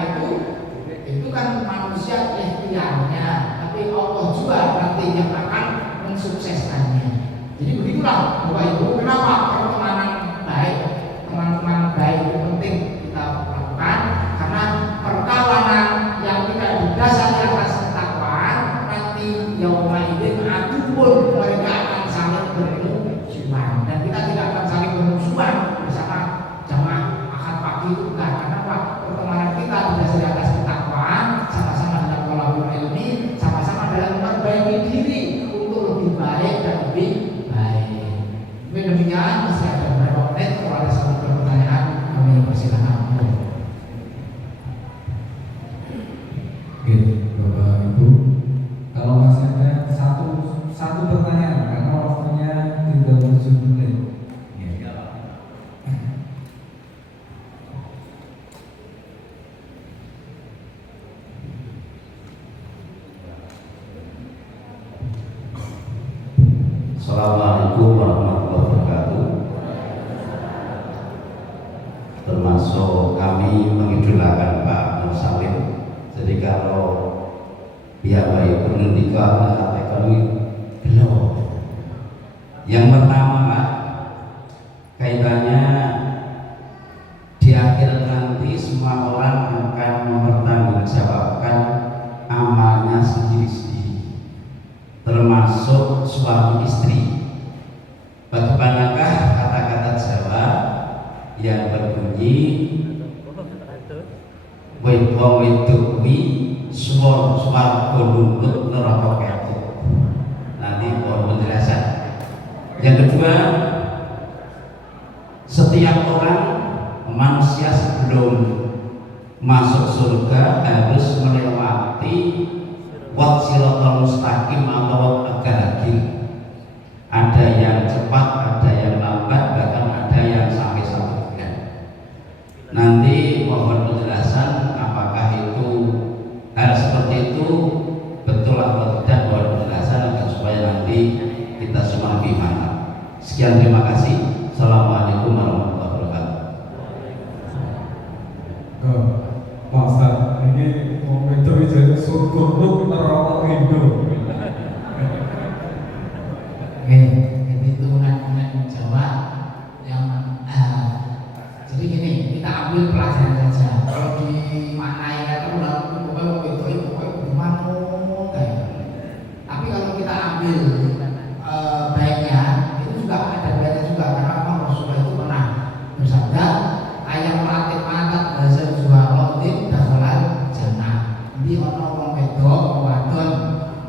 itu kan manusia ikhtiarnya, tapi Allah juga nanti yang akan mensukseskannya. Jadi begitulah Bapak Ibu, kenapa pertemanan baik, teman-teman baik itu penting kita lakukan, karena perkawanan yang tidak didasari atas ketakwaan nanti yauma'idin adupun mereka akan saling bermusuhan, dan kita tidak akan saling bermusuhan bersama jamaah akad pagi itu bukan. Karena apa? Pertemanan kita didasari atas ketakwaan, sama-sama dalam kolabor ilmi, sama-sama dalam memperbaiki diri untuk lebih baik dan lebih baik. Demikian, masih ada beberapa menit. Kalau ada satu pertanyaan, kami persilakan. Oke, Bapak Ibu, kalau masih ada satu pertanyaan karena waktunya tinggal 7 menit. Assalamualaikum warahmatullahi wabarakatuh. Termasuk kami mengidolakan Pak Nur Salim. Jadi kalau pihak baik pendidikan ekonomi belum. Yang pertama Pak, kaitannya di akhir nanti semua orang akan mempertanggungjawabkan amalnya sendiri-sendiri, termasuk suami istri. Bagaimanakah kata-kata Jawa yang berbunyi wong wedok kuwi swarga nunduk neraka ketuk. Nanti mohon penjelasan. Yang kedua, setiap orang manusia sebelum masuk surga harus melewati wat siratal mustaqim atau wat agaragil. Ada yang cepat, ada yang lambat, bahkan ada yang Sekian, terima kasih. Assalamualaikum warahmatullahi wabarakatuh. Oh, Pak Ustaz, ini mau itu jadi surga neraka Indo. Oke, jadi turunan Jawa yang jadi gini, kita ambil pelajaran saja. Kalau dimaknai kata ulang pokoknya itu gimana kayak. Tapi kalau kita ambil baiknya, itu juga ada baiknya juga karena Pak Rasulullah itu pernah bersabda, ayam latih mantap bahasa jual tim dakhalan jannah. Jadi ono wong wedok wadon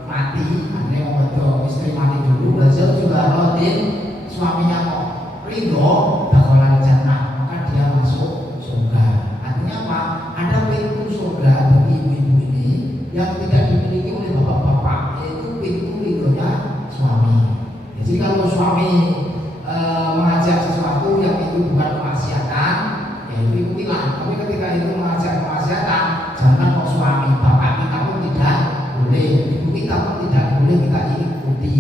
mati, ada yang wedok istri mati dulu, bahasa juga rodin suaminya kok ridho dakhalan jannah, maka dia masuk surga. Artinya apa? Ada pintu surga bagi ibu-ibu ini yang tidak dimiliki oleh bapak-bapak, yaitu pintu ridhonya suami. Jadi kalau suami mengajak sesuatu yang itu bukan kemaksiatan, ya itu ikutilah. Tapi ketika itu mengajak kemaksiatan, jangan mau suami, bapak kita pun tidak boleh, ibu kita pun tidak boleh kita ikuti.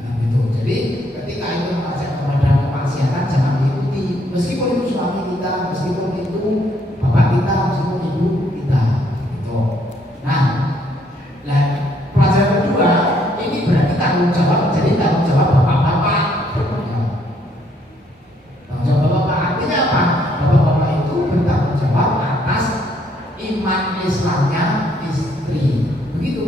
Nah, gitu. Jadi ketika itu mengajak kepada kemaksiatan, jangan diikuti. Meskipun itu suami kita, meskipun itu bapak kita, meskipun ibu kita. Gitu. Nah, pelajaran kedua ini berarti tanggung jawab, jadi tanggung jawab bapak-bapak. Ya. Tanggung jawab bapak artinya apa? Bapak-bapak itu bertanggung jawab atas iman Islamnya istri. Begitu.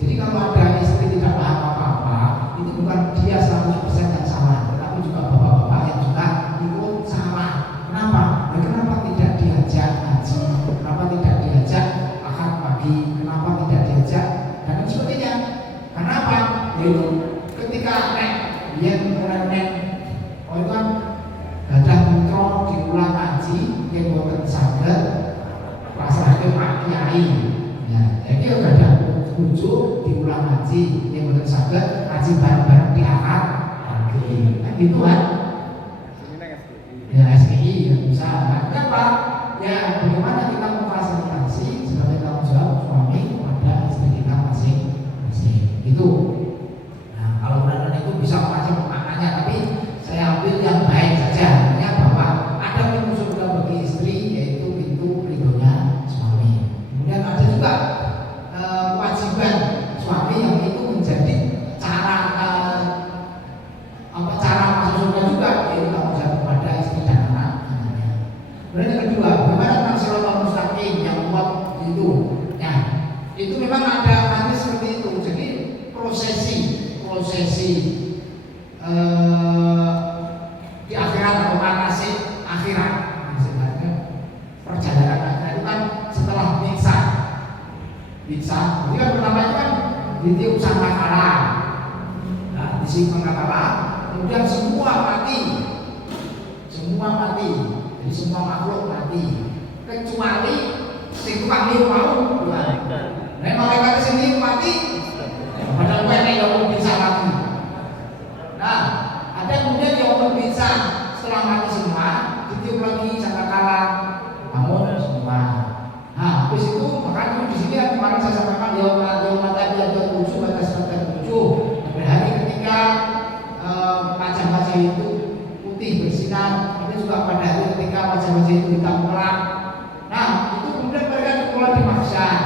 Jadi kalau ada istri tidak paham apa-apa, itu bukan dia 100% yang salah, tetapi juga bapak-bapak yang juga ikut salah. Kenapa? Ya, kenapa tidak diajak ngaji? Kenapa tidak diajak akad pagi? Kenapa tidak diajak? Dan lain sebagainya. Kenapa? Yaitu ketika dia nek oh itu kan gadah putra diulang ngaji yang boten saged pasrahke Pak Kiai. Ya, iki yo gadah bojo diulang ngaji yang boten saged ngaji bareng-bareng di akad pagi. Nah, itu kan ya SPI ya bisa. Nah, kenapa? Ya bagaimana kita memfasilitasi sebagai tanggung jawab suami kepada istri kita masing-masing. Itu. Nah, kalau benar itu bisa macam maknanya, tapi saya ambil yang baik saja, artinya bahwa ada pintu surga bagi istri, yaitu pintu ridhonya suami. Kemudian ada juga kewajiban suami yang itu menjadi cara masuk surga juga, yaitu tanggung jawab kepada istri dan anak-anaknya. Kemudian yang kedua, bagaimana tentang siratal mustaqim yang kuat itu? Nah, itu memang ada hadis seperti itu. Jadi prosesi di akhirat atau manasik akhirat, misalnya perjalanan akhirat itu kan setelah bisa. Jadi kan pertama itu kan ditiup sangkakala, nah disini sangkakala, kemudian semua mati, jadi semua makhluk mati, kecuali si tukang niup mau. Nah malaikat sini mati, padahal gue yang bisa lagi. Nah, ada kemudian yang bisa setelah mati semua, ditiup lagi sangkakala, namun semua. Nah, habis itu makanya di sini yang kemarin saya sampaikan mata dia tertuju batas tertuju. Hari ketika wajah-wajah itu putih bersinar, ini juga pada hari ketika wajah-wajah itu hitam kelam. Nah, itu kemudian mereka mulai di mahsyar.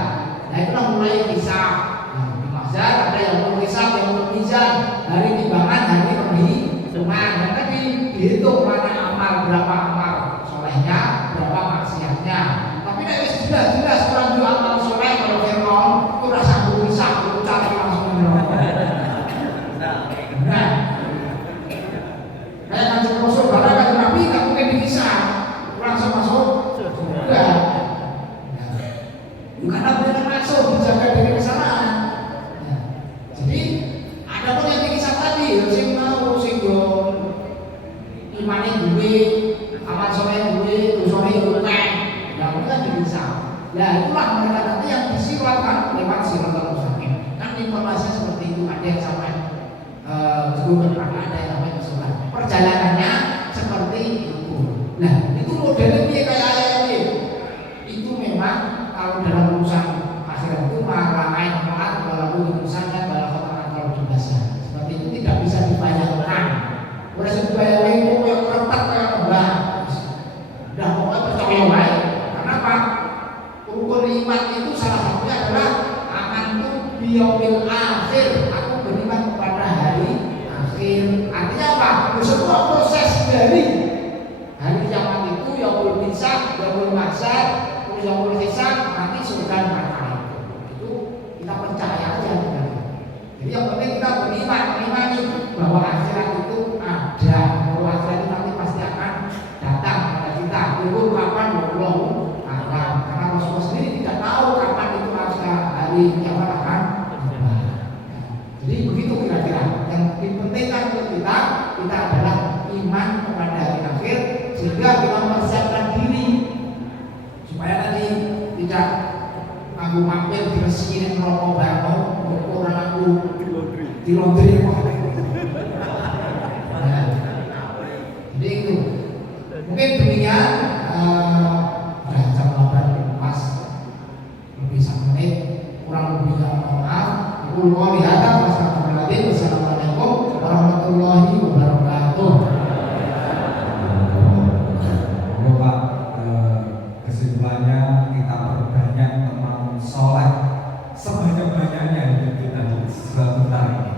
Nah, itulah mulai hisab. Nah, di mahsyar ada yang hisab, yang mizan, hari timbangan, hari perhitungan. Dan tadi dihitung mana amal, berapa amal solehnya, berapa maksiatnya. Tapi nek wis jelas orang jual amal soleh kalau Fir'aun itu rasa hisab, itu cari langsung neraka. Nah, kayak Kanjeng Rasul, karena Kanjeng Nabi nggak mungkin dihisab, langsung masuk surga. Karena mereka masuk dijaga dari kesalahan. Ya. Jadi ada pun yang dihisab tadi, sing mau sing yo imane duwe, amal soleh duwe, dosane yo akeh. Ya mereka dihisab. Nah itulah mereka nanti yang disiratkan lewat siratal mustaqim. Kan informasinya seperti itu, ada yang sampai sebelum neraka, ada yang sampai ke surga. Perjalanannya seperti itu. Nah itu modelnya dia kayak ayat ini. Itu memang kalau dalam urusan akhirat itu malah maat walaupun urusan dan kalau kotoran kalau dibahas seperti itu tidak bisa dibayangkan. Oleh sebab semua proses dari hari kiamat itu yaumul hisab, yaumul mahsyar, terus yaumul hisab, nanti surga neraka itu kita percaya aja gitu. Jadi yang penting kita mengimani bahwa akhirat itu ada, bahwa akhirat itu nanti pasti akan datang pada kita. Tunggu kapan belum akan, karena Rasulullah sendiri tidak tahu kapan itu hari kiamat akan tiba. Jadi begitu kira-kira. Yang dipentingkan untuk kita adalah iman kepada hari akhir, sehingga kita mempersiapkan diri supaya nanti tidak aku mampir di mesin rokok baru, orang aku di laundry. Nah, jadi itu mungkin demikian. Jam 8 pas lebih 1 menit, kurang lebihnya mohon maaf. Aku lihat Wassalamualaikum warahmatullahi wabarakatuh. Pak, kesimpulannya kita perbanyak teman soleh sebanyak-banyaknya hidup kita di sebentar ini.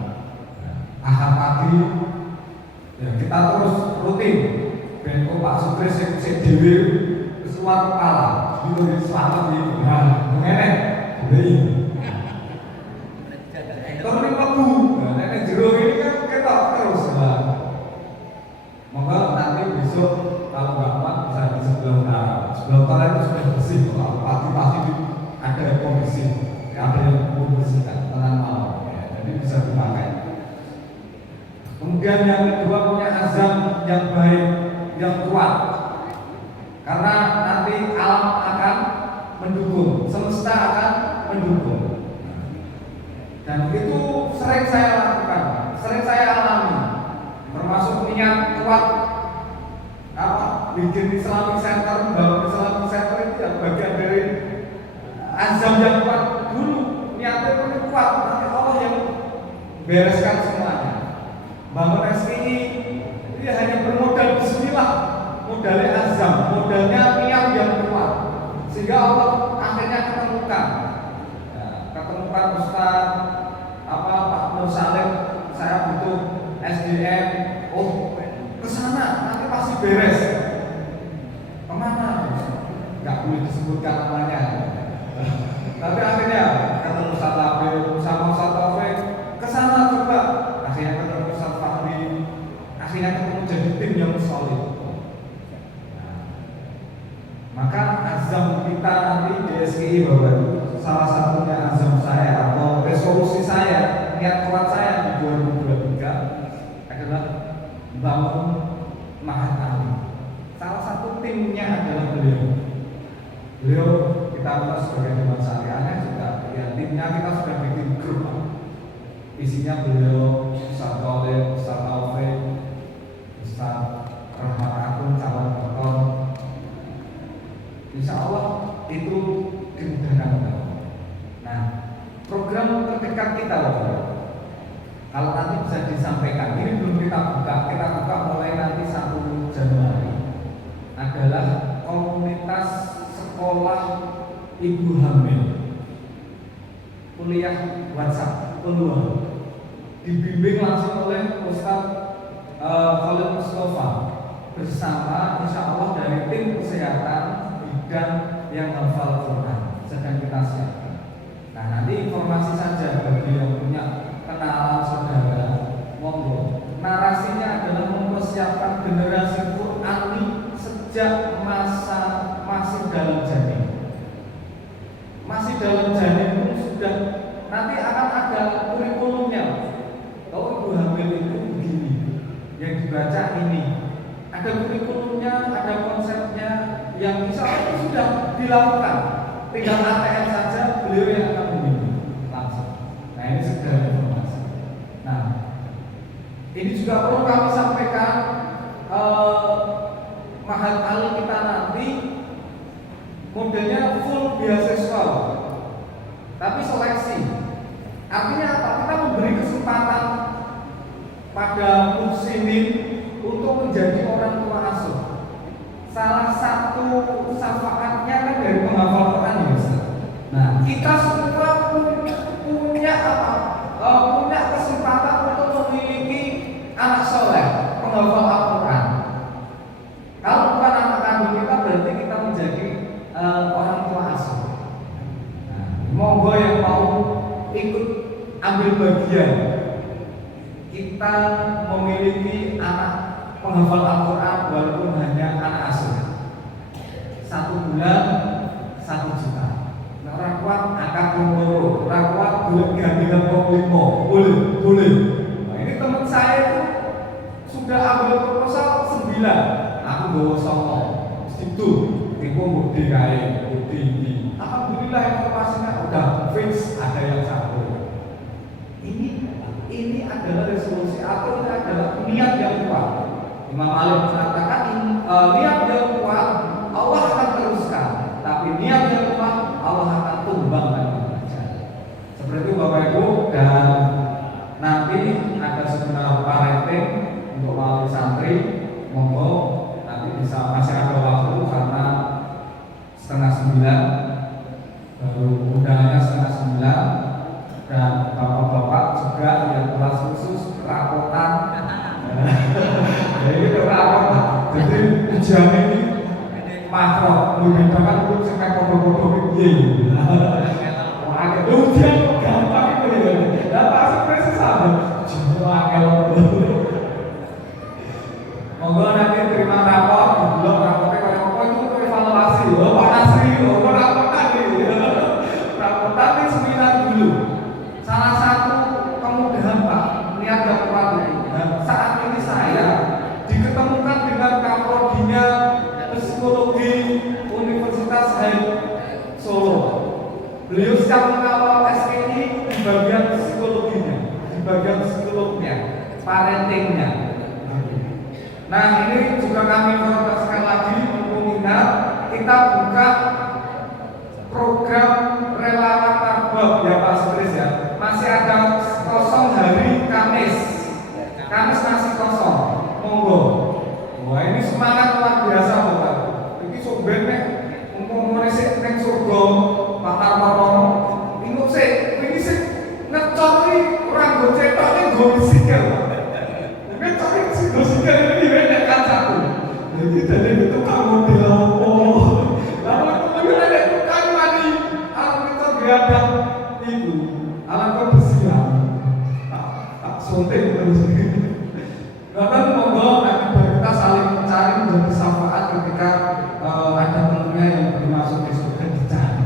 Ahad pagi ya kita terus rutin. Benko Pak Supri sik dhewe kesuar kepala gitu selamat gitu. Nah, mengenai beli. Terus lebu. Nah, nek jero ini kan ketok terus. Monggo nanti besok kalau nggak kuat bisa di sebelah utara. Sebelah utara itu sudah bersih. Kalau pasti ada komisi, ada yang membersihkan tenang malam. Ya, jadi bisa dipakai. Kemudian yang kedua punya azam yang baik, yang kuat. Karena nanti alam akan mendukung, semesta akan mendukung. Dan itu sering saya lakukan, sering saya alami. Termasuk niat kuat bikin Islamic Center, membangun Islamic Center itu ya bagian dari azam yang kuat dulu. Niatnya itu kuat, nanti Allah yang bereskan semuanya. Bangun SPI itu ya hanya bermodal bismillah, modalnya azam, modalnya niat yang kuat, sehingga Allah akhirnya ketemukan. Ketemukan Ustaz Pak Nur Salim, saya butuh SDM, kesana nanti pasti beres. Kemana? Nggak boleh disebutkan namanya. Tapi akhirnya ketemu Ustaz Labil sama Ustaz Taufik, kesana coba. Akhirnya ketemu Ustaz Fahri, akhirnya ketemu jadi tim yang solid. Maka azam kita nanti di SKI Bapak Ibu, salah satunya azam saya atau resolusi saya, niat kuat saya di 2023 adalah bangun Mahat Ali. Salah satu timnya adalah beliau. Beliau kita sebagai teman syariahnya juga, ya timnya kita sudah bikin grup. Isinya beliau, Ustaz Khalid, Ustaz Taufik, Ustaz Rahmat Akun, calon dokter. Insya Allah itu dimudahkan. Nah, program terdekat kita kalau nanti bisa disampaikan, ini belum kita buka mulai nanti 1 Januari adalah komunitas sekolah ibu hamil, kuliah WhatsApp peluang, dibimbing langsung oleh Ustaz Khalid Mustafa bersama insya Allah dari tim kesehatan dan yang hafal Quran sedang kita siapkan. Nah, nanti informasi saja bagi yang punya kenalan saudara, monggo. Narasinya adalah mempersiapkan generasi Qurani sejak masa masih dalam janin. Masih dalam janin pun sudah nanti akan ada kurikulumnya. Kalau ibu hamil itu begini, yang dibaca ini. Ada kurikulumnya, ada konsepnya, yang insya Allah sudah dilakukan. Tinggal ATM saja, beliau yang akan membimbing langsung. Nah, ini sudah informasi. Nah, ini juga perlu kami sampaikan, Mahat Ali kita nanti modelnya full beasiswa, tapi seleksi. Artinya apa? Kita memberi kesempatan pada muslimin untuk menjadi orang tua asuh. Salah satu syafaatnya kan dari penghafal Quran ya Ustaz. Nah, kita semua punya apa? Punya kesempatan untuk memiliki anak soleh, penghafal Al-Quran. Kalau bukan anak kandung kita, berarti kita menjadi orang tua asuh. Nah, monggo yang mau ikut ambil bagian, kita memiliki anak penghafal Al-Quran walaupun hanya anak asuh. 1 bulan 1 juta. Nah, orang kuat akan mengurus, orang kuat boleh gantikan uang 5, boleh. Nah, ini teman saya itu sudah ambil proposal 9, aku bawa songo, situ, tipe bukti kain, bukti ini. Alhamdulillah informasinya udah fix, ada yang 1. Ini adalah resolusi atau ini adalah niat yang kuat. Imam Malik mengatakan niat yang kuat Allah akan teruskan, tapi niat yang kuat Allah akan tumbangkan. Seperti itu Bapak Ibu, dan nanti ada seminar parenting untuk wali santri, monggo nanti bisa, masih ada waktu karena 8:30 baru undangannya 8:30. Dan bapak-bapak juga yang kelas khusus rapotan. Jadi rapotan. Jadi ujian ini makro, membedakan itu sampai foto-foto ini. Ujian gampang itu ya. Dan pasti persis sama. Monggo nanti terima rapor, belum raportnya kalau apa itu evaluasi. Pak Nasri, rapotan ini. Rapotan ini seminar dulu. Salah satu kemudahan Pak, niat yang kuat ini. Dan saat ini saya diketemukan dengan kaprodinya psikologi Universitas Solo. Beliau sedang mengawal SPI di bagian psikologinya, di bagian psikolognya, parentingnya. Nah, ini juga kami informasikan lagi untuk kita buka program relawan tarbab ya Pak Sutris ya. Masih ada kosong hari Kamis masih kosong, monggo. Wah, ini semangat luar biasa Bapak. Ini sobat nek umpamane sik ning surga Pak Marmono ini sik ngecor iki ora nggo cetok ning nggo sikil. Ngecor iki nggo sikil iki nek kancaku. Jadi tadi itu kamu bilang lalu kemudian ada tukang mandi alam itu beradab itu alam kebersihan tak suntik terus. Bahkan monggo nanti kita saling mencari menjadi syafaat ketika ada temannya yang dimasuk di surga dicari.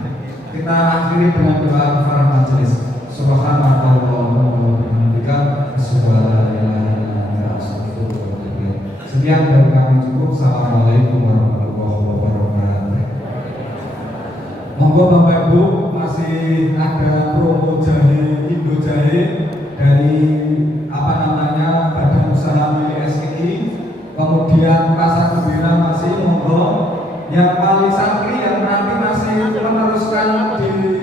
Kita akhiri dengan doa para majelis. Subhanallah wa bihamdika asyhadu an la ilaha illa anta astaghfiruka wa atubu ilaik. Sekian dari kami cukup. Assalamualaikum warahmatullahi wabarakatuh. Monggo Bapak Ibu, masih ada promo jahe Indo Jahe dari Badan Usaha Milik SII. Kemudian Pasar Gembira masih monggo. Yang wali santri yang nanti masih meneruskan di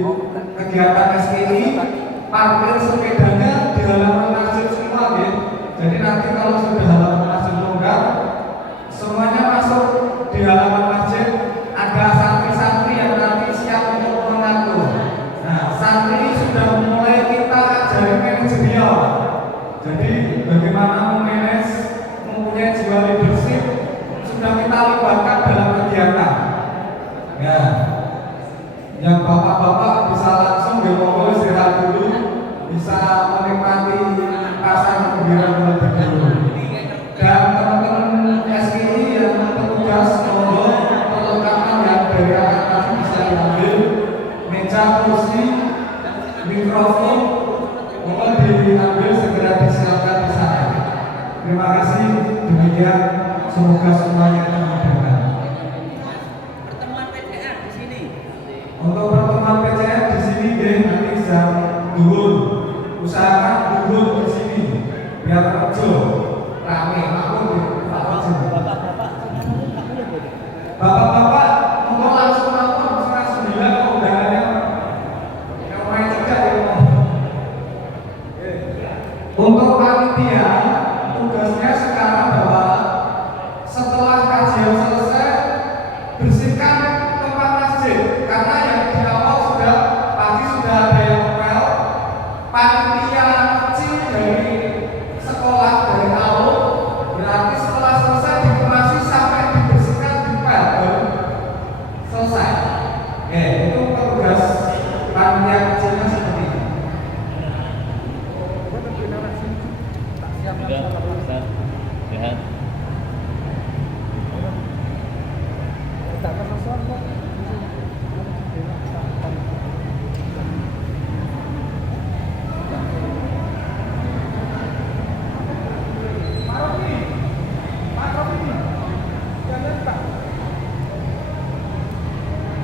kegiatan SII, parkir sepedanya di halaman masjid semua ya. Jadi nanti kalau sudah halaman masjid longgar, semuanya masuk di halaman masjid. Ada santri-santri yang nanti siap untuk mengatur. Nah, santri sudah mulai kita ajari manajerial. Jadi bagaimana memanage, mempunyai jiwa leadership sudah kita libatkan dalam kegiatan. Ya, yang bapak-bapak bisa langsung di monggo istirahat dulu, bisa menikmati pasar gembira terlebih dahulu. Dan teman-teman SPI yang petugas monggo perlengkapan yang dari atas bisa diambil, meja, kursi, mikrofon, mohon diambil segera disiapkan di sana. Terima kasih. Demikian, semoga semuanya termudahkan. Pertemuan PCA di sini. Untuk pertemuan PCA di sini nanti jam 2. Usahakan dulu di sini biar kerja rame. Aku bapak-bapak mau langsung nonton 8:30 undangannya yang main cegah ya. Untuk panitia tugasnya sekarang bahwa setelah kajian selesai bersihkan tempat masjid, karena yang di awal pasti sudah ada yang ngepel. Panitia kecil dari sekolah dari awal berarti Sehat.